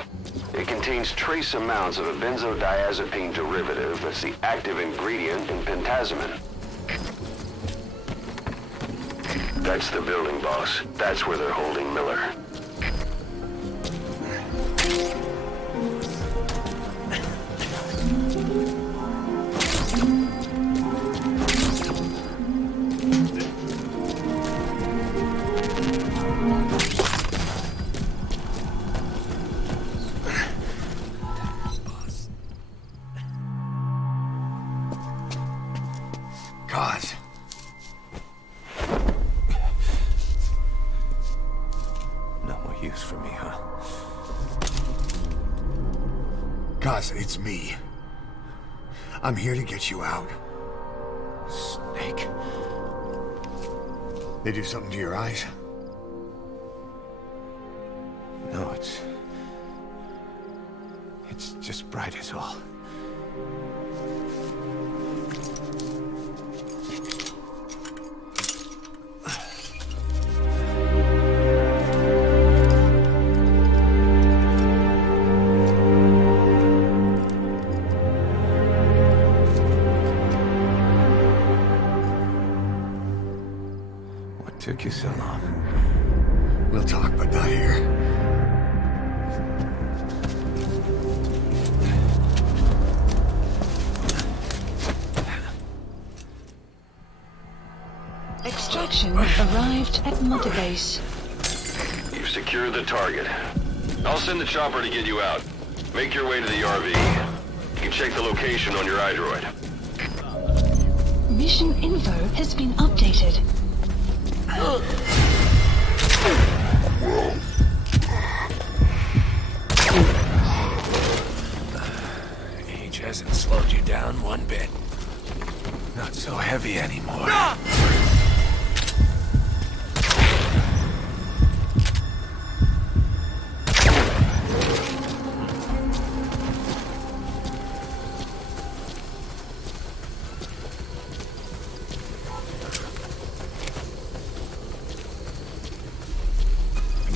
It contains trace amounts of a benzodiazepine derivative that's the active ingredient in pentazimine. That's the building, boss. That's where they're holding Miller. Cause. No more use for me, huh? Cause, it's me. I'm here to get you out. Snake. They do something to your eyes? No, it's just bright as all. What took you so long? We'll talk, but not here. Extraction arrived at Mother Base. You've secured the target. I'll send the chopper to get you out. Make your way to the RV. You can check the location on your iDroid. Mission info has been updated. Age hasn't slowed you down one bit. Not so heavy anymore.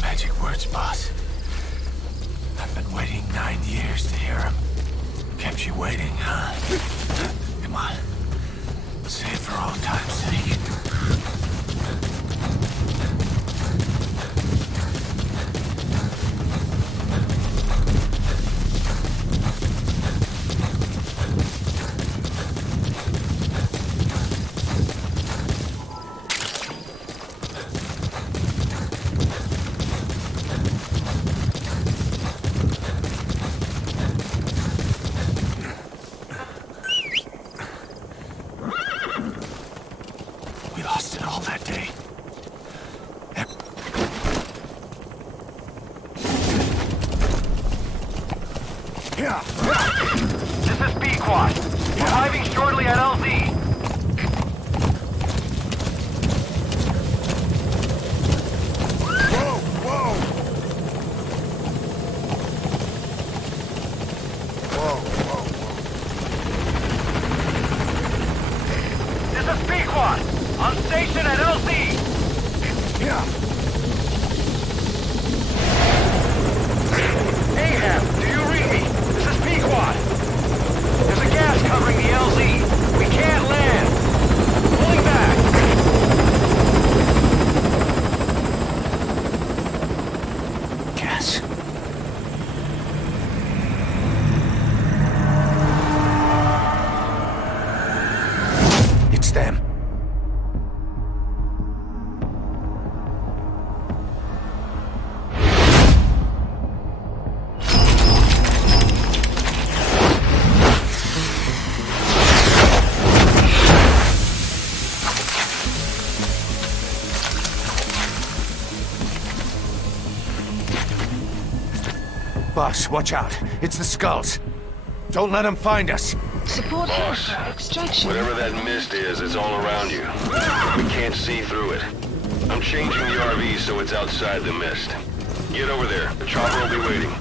Magic words, boss. I've been waiting 9 years to hear them. Kept you waiting, huh? Come on. Say it for all time's sake. We lost it all that day. This is B-Quad. Arriving shortly at LZ. This is B-Quad. On station at LZ. Ahab, do you read me? This is Pequod. There's a gas covering the LZ. We can't land. Pulling back. Gas. It's them. Boss, watch out. It's the skulls. Don't let them find us. Support Boss, here for extraction. whatever that mist is, it's all around you. We can't see through it. I'm changing the RV so it's outside the mist. Get over there. The chopper will be waiting.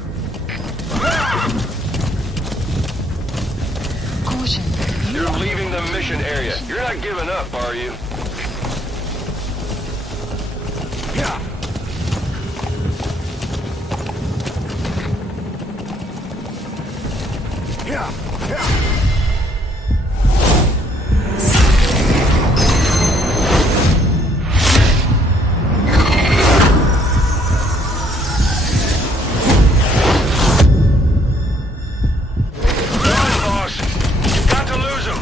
Caution. You're leaving the mission area. You're not giving up, are you? Boss, you've got to lose him.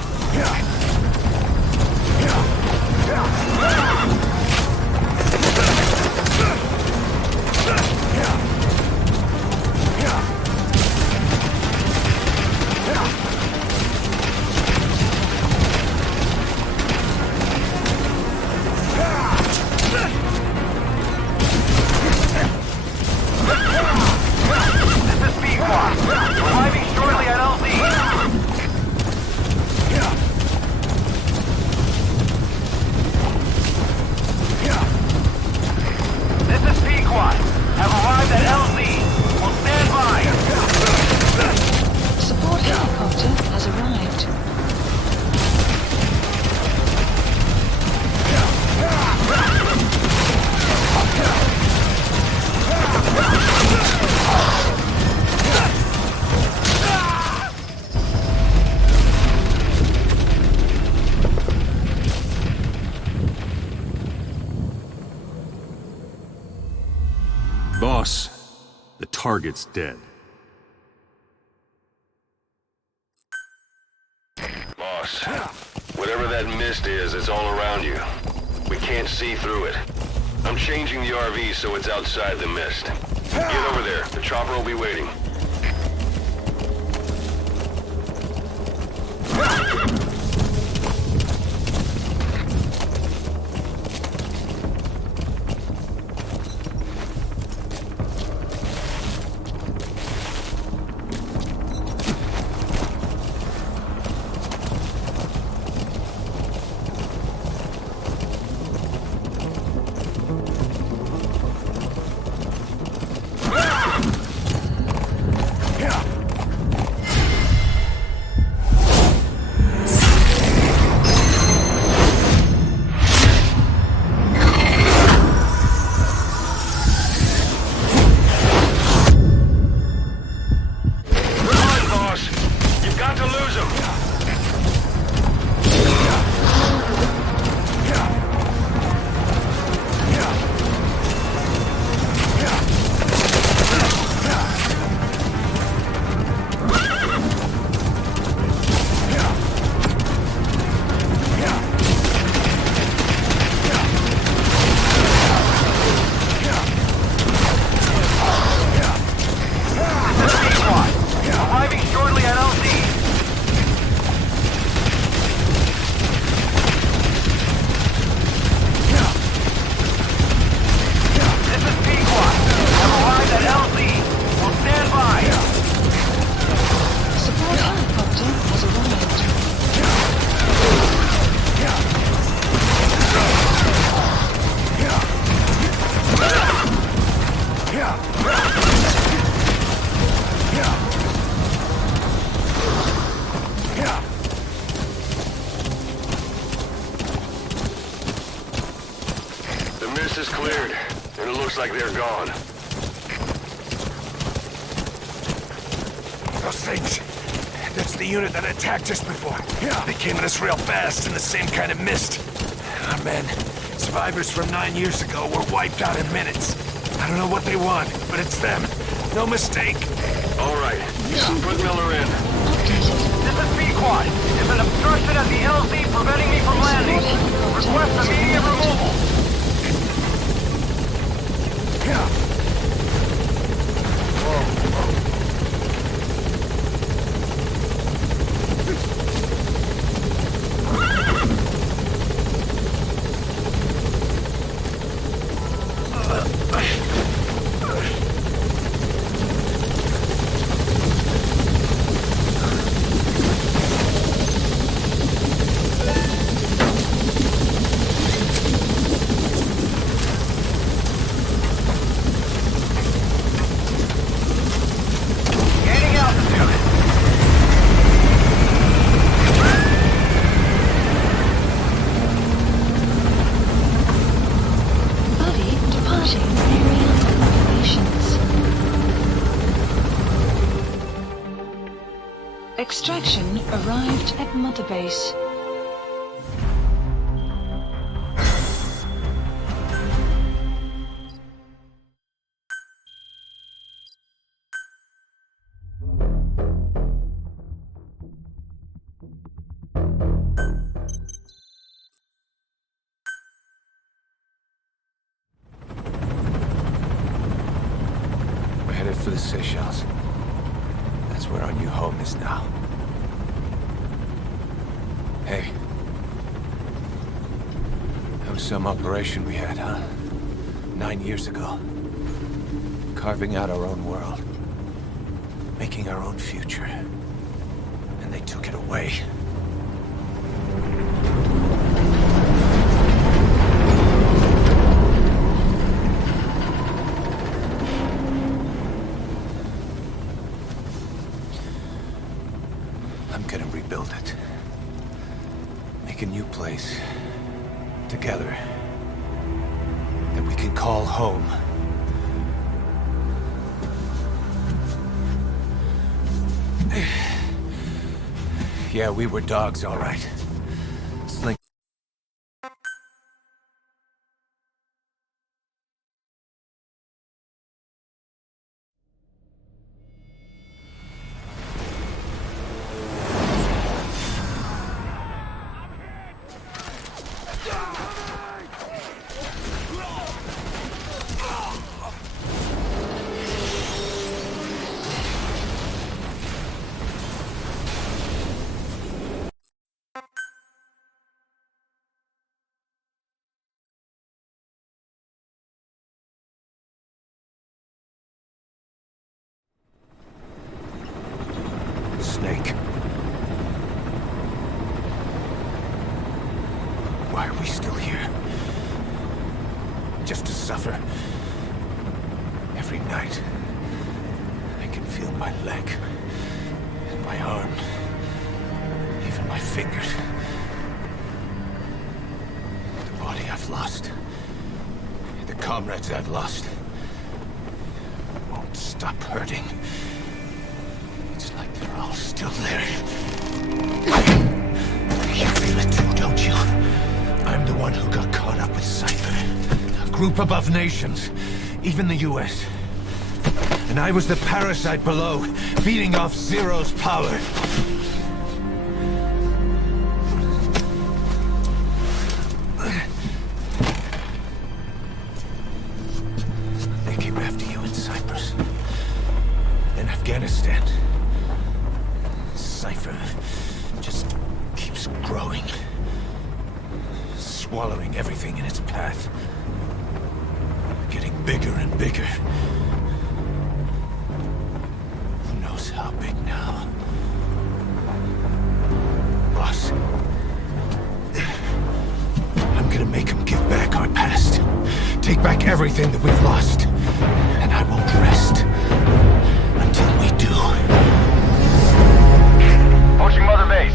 target's dead. Boss, whatever that mist is, it's all around you. We can't see through it. I'm changing the RV so it's outside the mist. Get over there. The chopper will be waiting. Is cleared, and it looks like they're gone. Those things. That's the unit that attacked us before. They came at us real fast in the same kind of mist. Our men, survivors from 9 years ago, were wiped out in minutes. I don't know what they want, but it's them. No mistake. All right. Put Miller in. This is Pequod. There's an obstruction at the LZ preventing me from landing. Request immediate removal. Extraction arrived at Mother Base. We're headed for the Seychelles. That's where our new home is now. Hey. That was some operation we had, huh? 9 years ago. Carving out our own world. Making our own future. And they took it away. I'm gonna rebuild it. Make a new place. Together. That we can call home. Yeah, we were dogs, all right. Slink. snake. Why are we still here? Just to suffer. Every night, I can feel my leg, and my arm, even my fingers. The body I've lost, the comrades I've lost, won't stop hurting. It's like they're all still there. You feel it too, don't you? I'm the one who got caught up with Cypher. A group above nations, even the US. And I was the parasite below, feeding off Zero's power. They came after you in Cyprus. In Afghanistan. Cypher just keeps growing. Swallowing everything in its path. Getting bigger and bigger. Who knows how big now? Boss. I'm gonna make him give back our past. Take back everything that we've lost. And I won't rest until we do. Approaching Mother Base.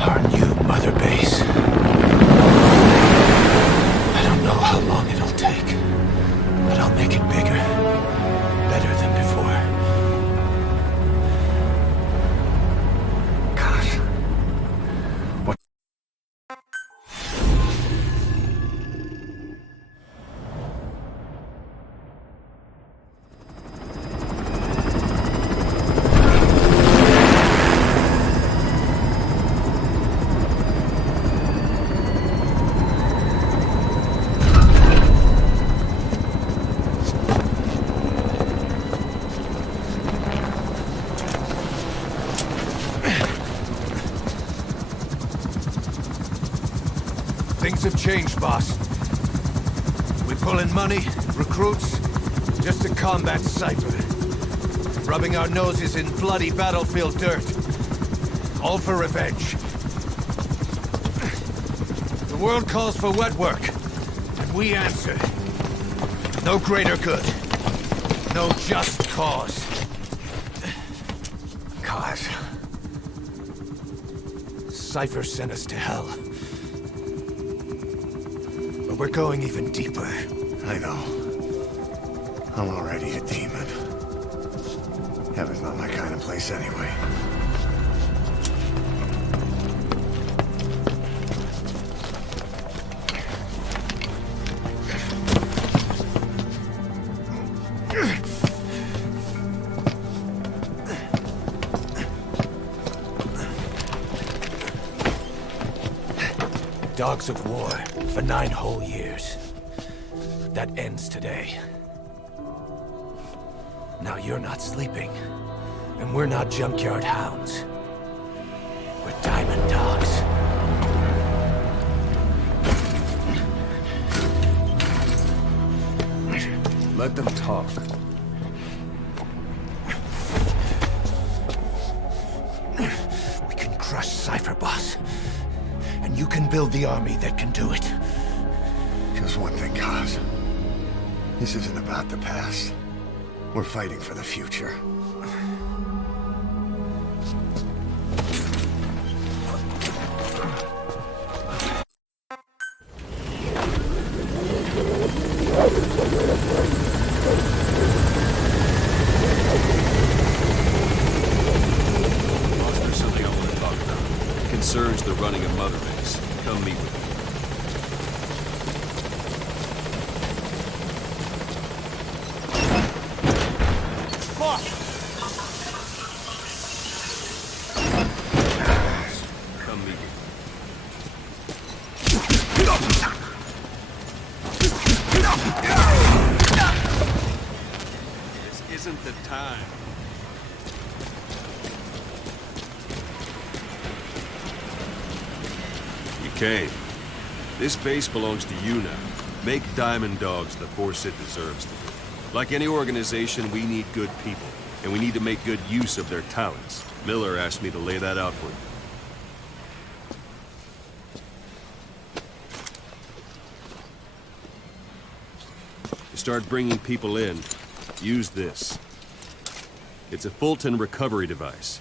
Our new Mother Base. I don't know how long it'll take, but I'll make it bigger. Better than before. Gosh. What? Things have changed, boss. We pull in money, recruits, just to combat Cypher. Rubbing our noses in bloody battlefield dirt. All for revenge. The world calls for wet work, and we answer. No greater good. No just cause. Cause. Cypher sent us to hell. But we're going even deeper. I know. I'm already a demon. Heaven's not my kind of place anyway. Dogs of war for 9 whole years. That ends today. Now you're not sleeping, and we're not junkyard hounds. We're diamond dogs. Let them talk. We can crush Cypher, boss. And you can build the army that can do it. Just one thing, Kaz. This isn't about the past. We're fighting for the future. Boss, there's something I want to talk about. It concerns the running of Mother Base. Come meet with me. Come meet me. This isn't the time. You came. This base belongs to you now. Make Diamond Dogs the force it deserves to be. Like any organization, we need good people, and we need to make good use of their talents. Miller asked me to lay that out for you. To start bringing people in, use this. It's a Fulton recovery device.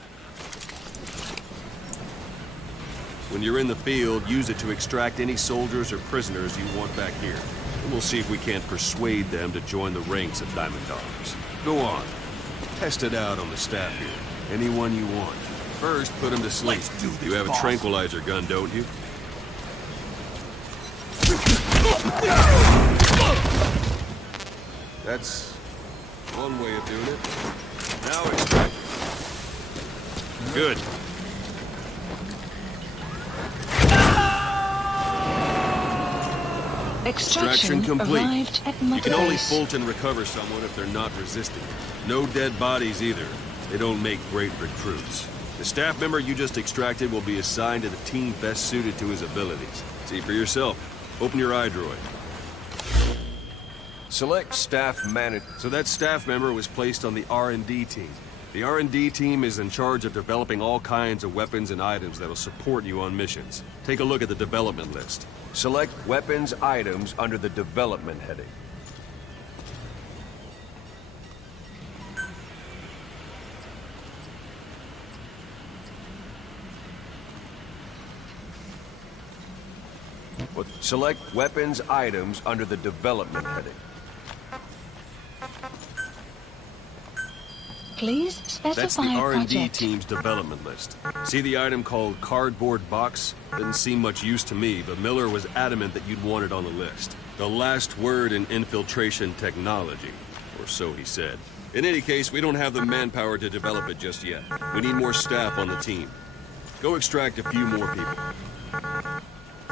When you're in the field, use it to extract any soldiers or prisoners you want back here. And we'll see if we can't persuade them to join the ranks of Diamond Dogs. Go on. Test it out on the staff here. Anyone you want. First, put them to sleep. Let's do this, You have boss. a tranquilizer gun, don't you? That's one way of doing it. Now extract it. Good. Extraction complete. arrived at You Mother can only Base. Fulton recover someone if they're not resisting. No dead bodies either. They don't make great recruits. The staff member you just extracted will be assigned to the team best suited to his abilities. See for yourself. Open your iDroid. Select staff manager. So that staff member was placed on the R&D team. The R&D team is in charge of developing all kinds of weapons and items that will support you on missions. Take a look at the development list. Select weapons items under the development heading. Select weapons items under the development heading. Please specify That's the R&D project. team's development list. See the item called cardboard box? Didn't seem much use to me, but Miller was adamant that you'd want it on the list. The last word in infiltration technology, or so he said. In any case, we don't have the manpower to develop it just yet. We need more staff on the team. Go extract a few more people.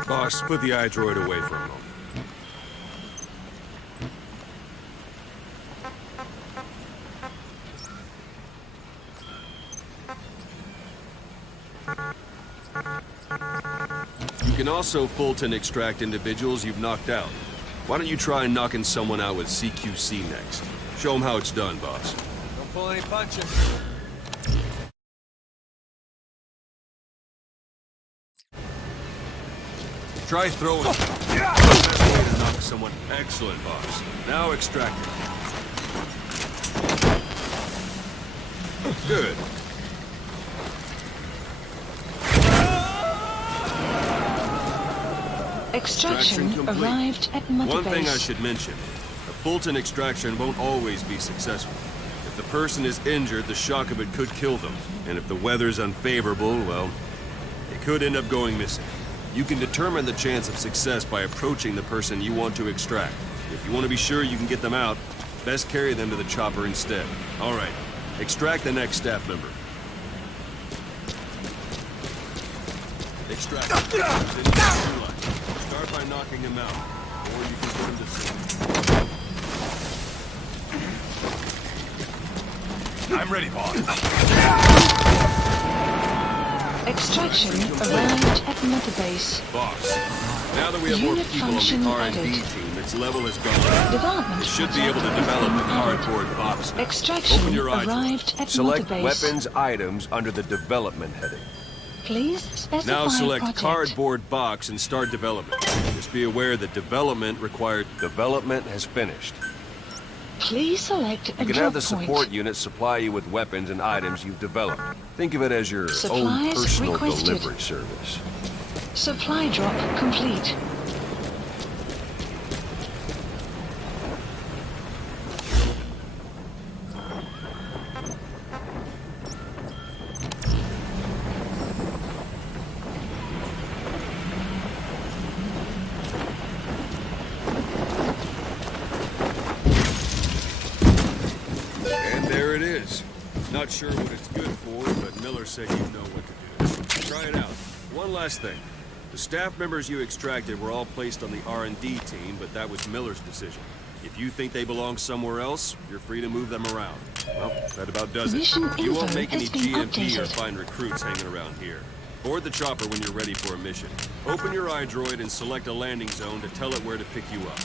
Boss, put the iDroid away for a moment. You can also Fulton extract individuals you've knocked out. Why don't you try knocking someone out with CQC next? Show them how it's done, boss. Don't pull any punches. Try throwing. Best way to knock someone. Excellent, boss. Now extract it. Good. Extraction complete. arrived at Mother One thing I Base. should mention. A Fulton extraction won't always be successful. If the person is injured, the shock of it could kill them. And if the weather's unfavorable, well, it could end up going missing. You can determine the chance of success by approaching the person you want to extract. If you want to be sure you can get them out, best carry them to the chopper instead. All right, extract the next staff member. Extract him. Start by knocking him out, or you can put him to sleep. I'm ready, boss. Extraction arrived at Mother Base. Boss, now that we have more Unit people on function the R&D added. team, its level has gone up. Development We should be able to project develop the has been added. cardboard box now. Extraction Open your iDroid. arrived at Select Mother Base. weapons items under the development heading. Please specify Now select project. cardboard box and start development. Just be aware that development required... Development has finished. Please select a You can drop have the point. support unit supply you with weapons and items you've developed. Think of it as your own Supplies personal requested. delivery service. Supply drop complete. And there it is. Not sure what it's good for, but Miller said you know what to do. Try it out. One last thing. The staff members you extracted were all placed on the R&D team, but that was Miller's decision. If you think they belong somewhere else, you're free to move them around. Well, that about does it. Mission You won't info make any has been GMP or updated. find recruits hanging around here. Board the chopper when you're ready for a mission. Open your iDroid and select a landing zone to tell it where to pick you up.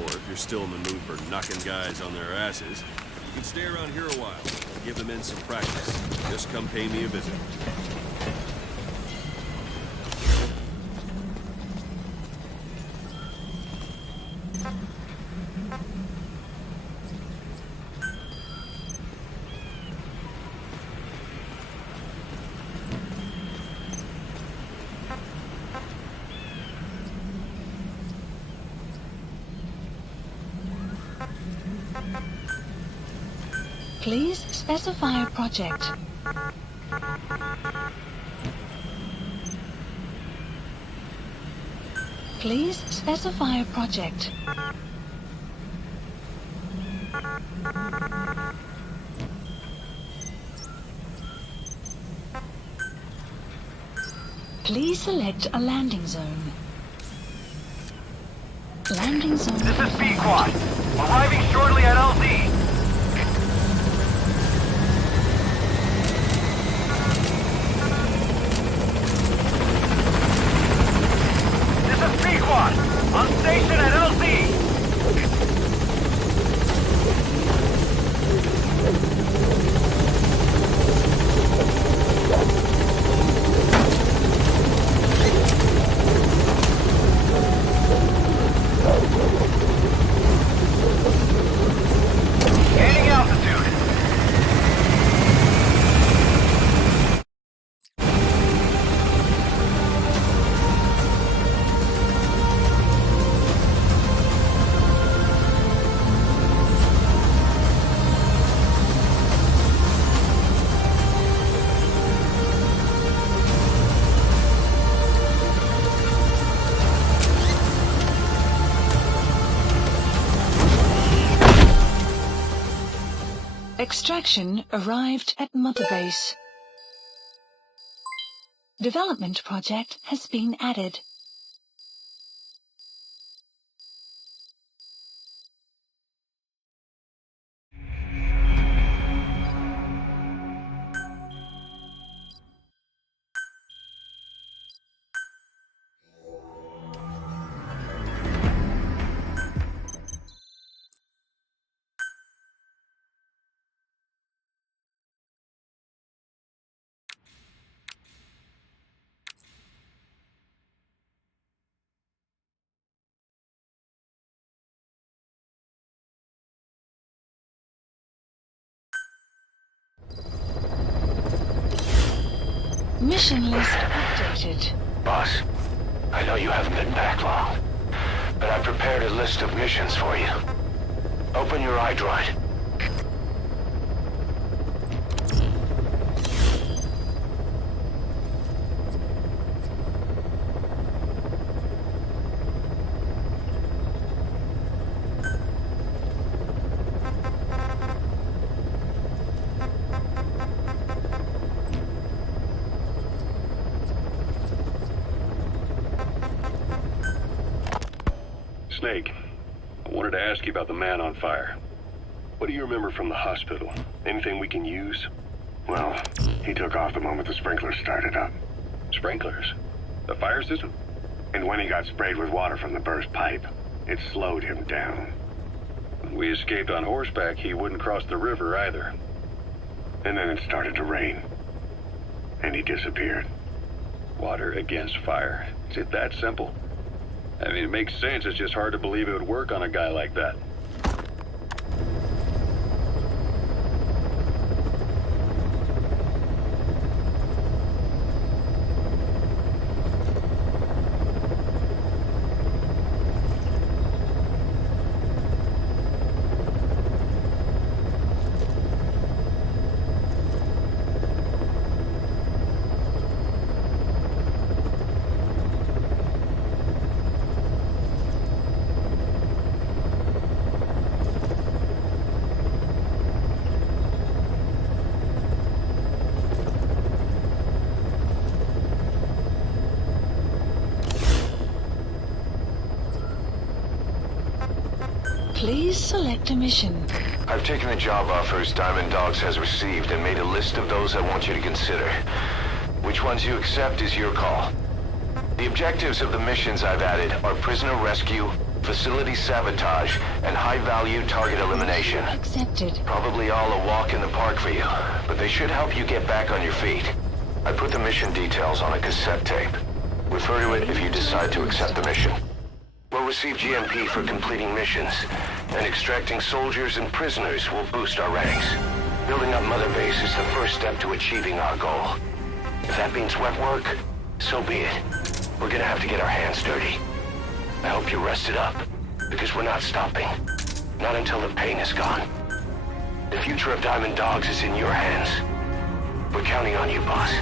Or if you're still in the mood for knocking guys on their asses, you can stay around here a while and give the men some practice. Just come pay me a visit. Please specify a project. Please specify a project. Please select a landing zone. Landing zone. This is Pequod. Arriving shortly at LZ. On station at LZ! Gaining altitude. Extraction arrived at Mother Base. Development project has been added. Mission list updated. Boss, I know you haven't been back long, but I prepared a list of missions for you. Open your iDroid. Snake, I wanted to ask you about the man on fire. What do you remember from the hospital? Anything we can use? Well, he took off the moment the sprinklers started up. Sprinklers? The fire system? And when he got sprayed with water from the burst pipe, it slowed him down. When we escaped on horseback, he wouldn't cross the river either. And then it started to rain. And he disappeared. Water against fire. Is it that simple? I mean, it makes sense. It's just hard to believe it would work on a guy like that. Please select a mission. I've taken the job offers Diamond Dogs has received and made a list of those I want you to consider. Which ones you accept is your call. The objectives of the missions I've added are prisoner rescue, facility sabotage, and high-value target elimination. Accepted. Probably all a walk in the park for you, but they should help you get back on your feet. I put the mission details on a cassette tape. Refer to it if you decide to accept the mission. We'll receive GMP for completing missions, and extracting soldiers and prisoners will boost our ranks. Building up Mother Base is the first step to achieving our goal. If that means wet work, so be it. We're gonna have to get our hands dirty. I hope you're rested up, because we're not stopping. Not until the pain is gone. The future of Diamond Dogs is in your hands. We're counting on you, boss.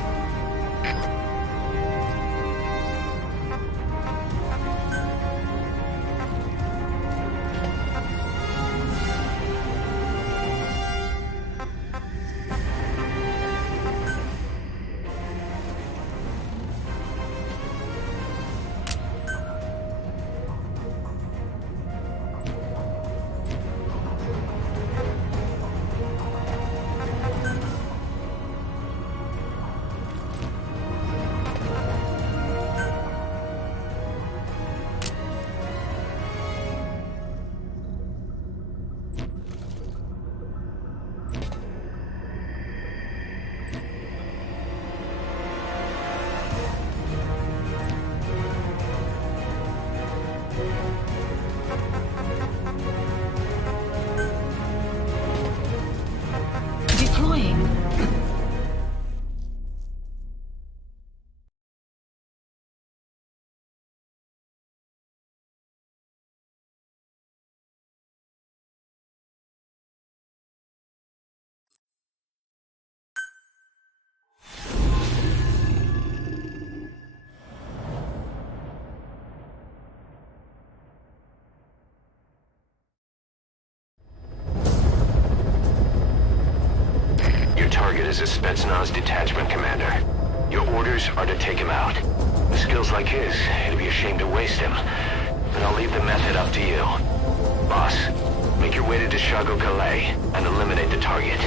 Target is a Spetsnaz detachment commander. Your orders are to take him out. With skills like his, it'd be a shame to waste him. But I'll leave the method up to you. Boss, make your way to Deshago Calais and eliminate the target.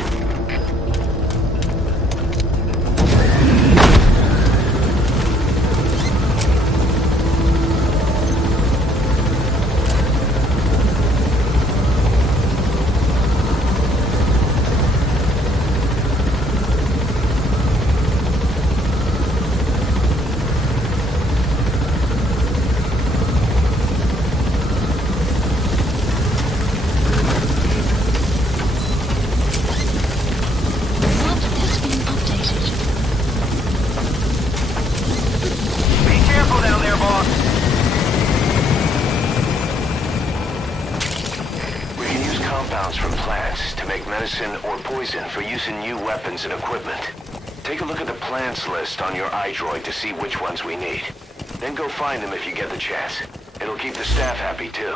For using new weapons and equipment. Take a look at the plans list on your iDroid to see which ones we need. Then go find them if you get the chance. It'll keep the staff happy too.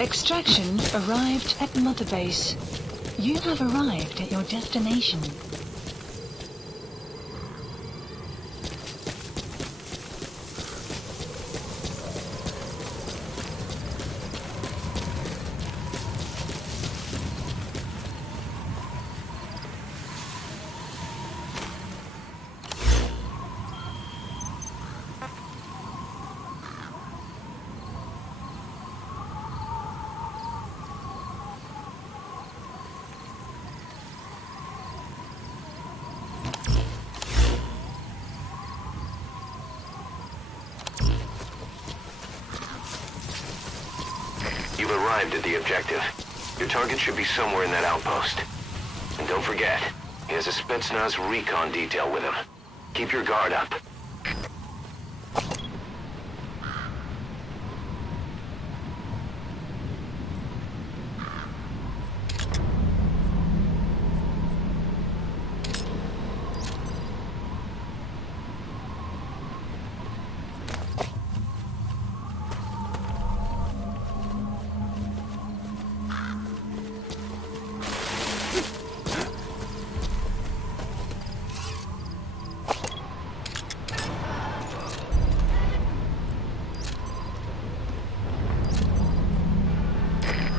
Extraction arrived at Mother Base. You have arrived at your destination. arrived at the objective. Your target should be somewhere in that outpost. And don't forget, he has a Spetsnaz recon detail with him. Keep your guard up.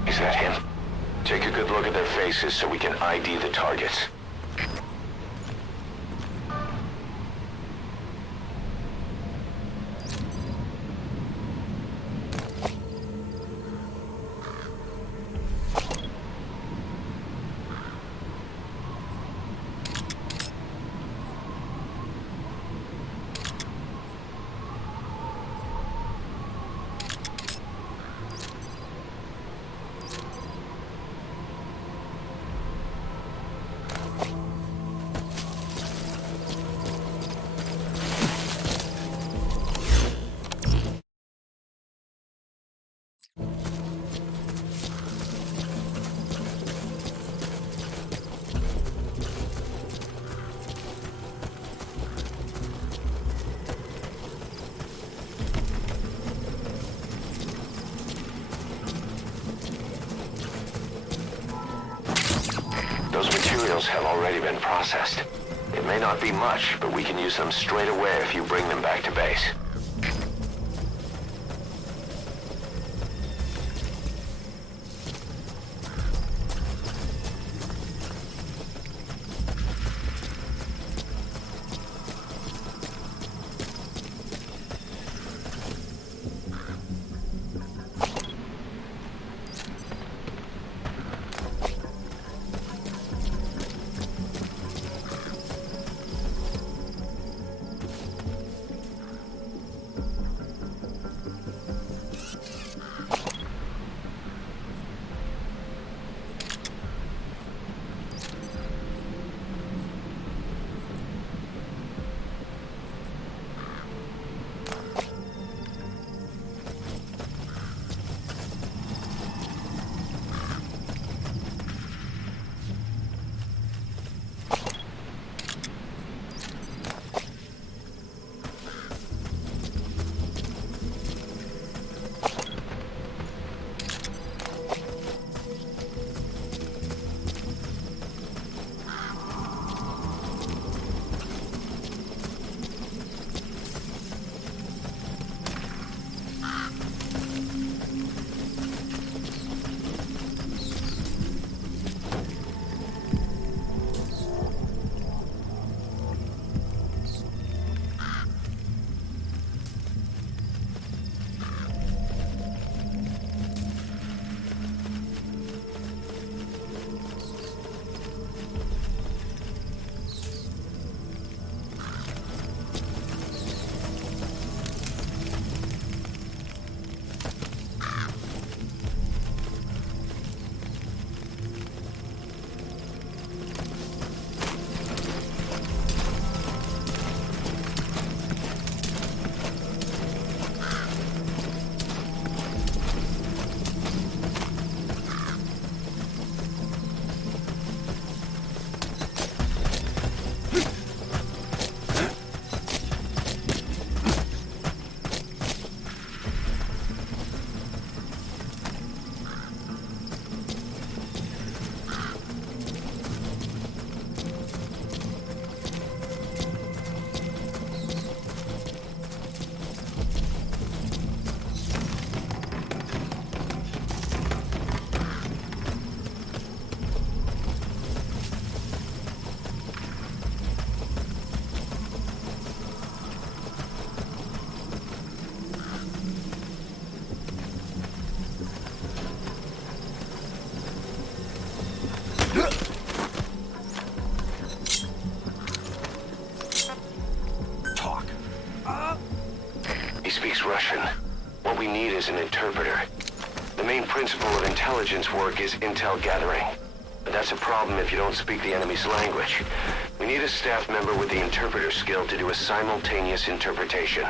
Is that him? Take a good look at their faces so we can ID the targets. Those materials have already been processed. It may not be much, but we can use them straight away if you bring them back to base. He speaks Russian. What we need is an interpreter. The main principle of intelligence work is intel gathering. But that's a problem if you don't speak the enemy's language. We need a staff member with the interpreter skill to do a simultaneous interpretation.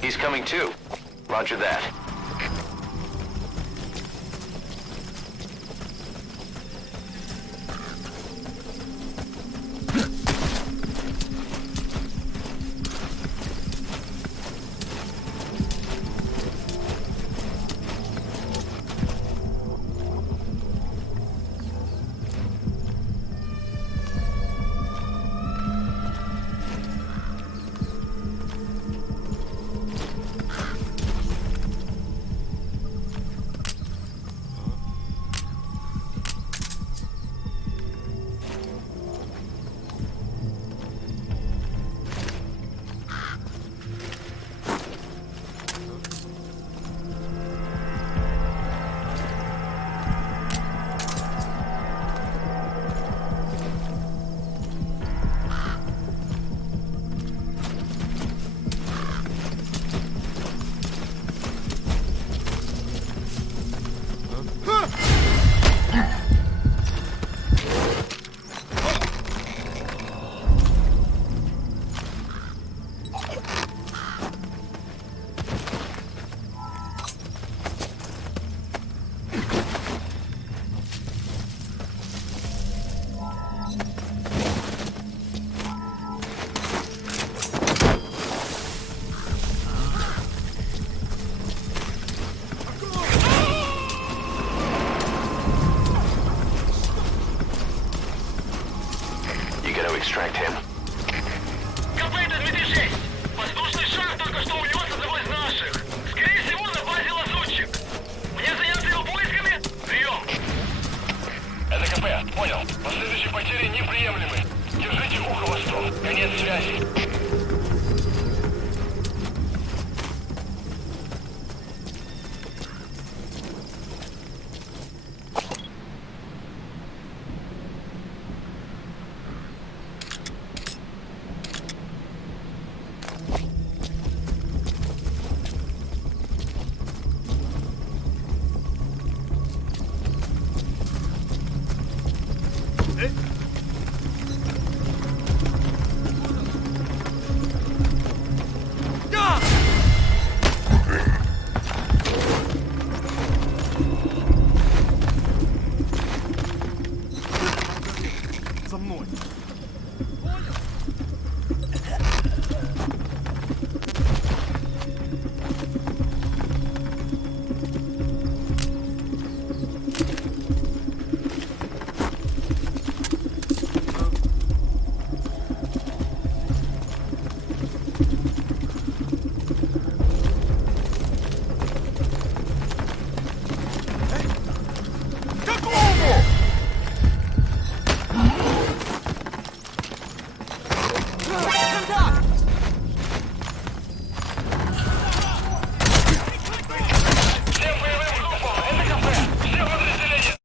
He's coming too. Roger that. Extract him. Копейто 26! Воздушный шар только что унес одного из наших. Скорее всего, на базе лазутчик. Мне заняться его поисками? Прием! Это КП, понял. Последующие потери неприемлемы. Держите ухо восток. Конец связи. За мной. Всем боевым группам, это КП! Всем подразделениям!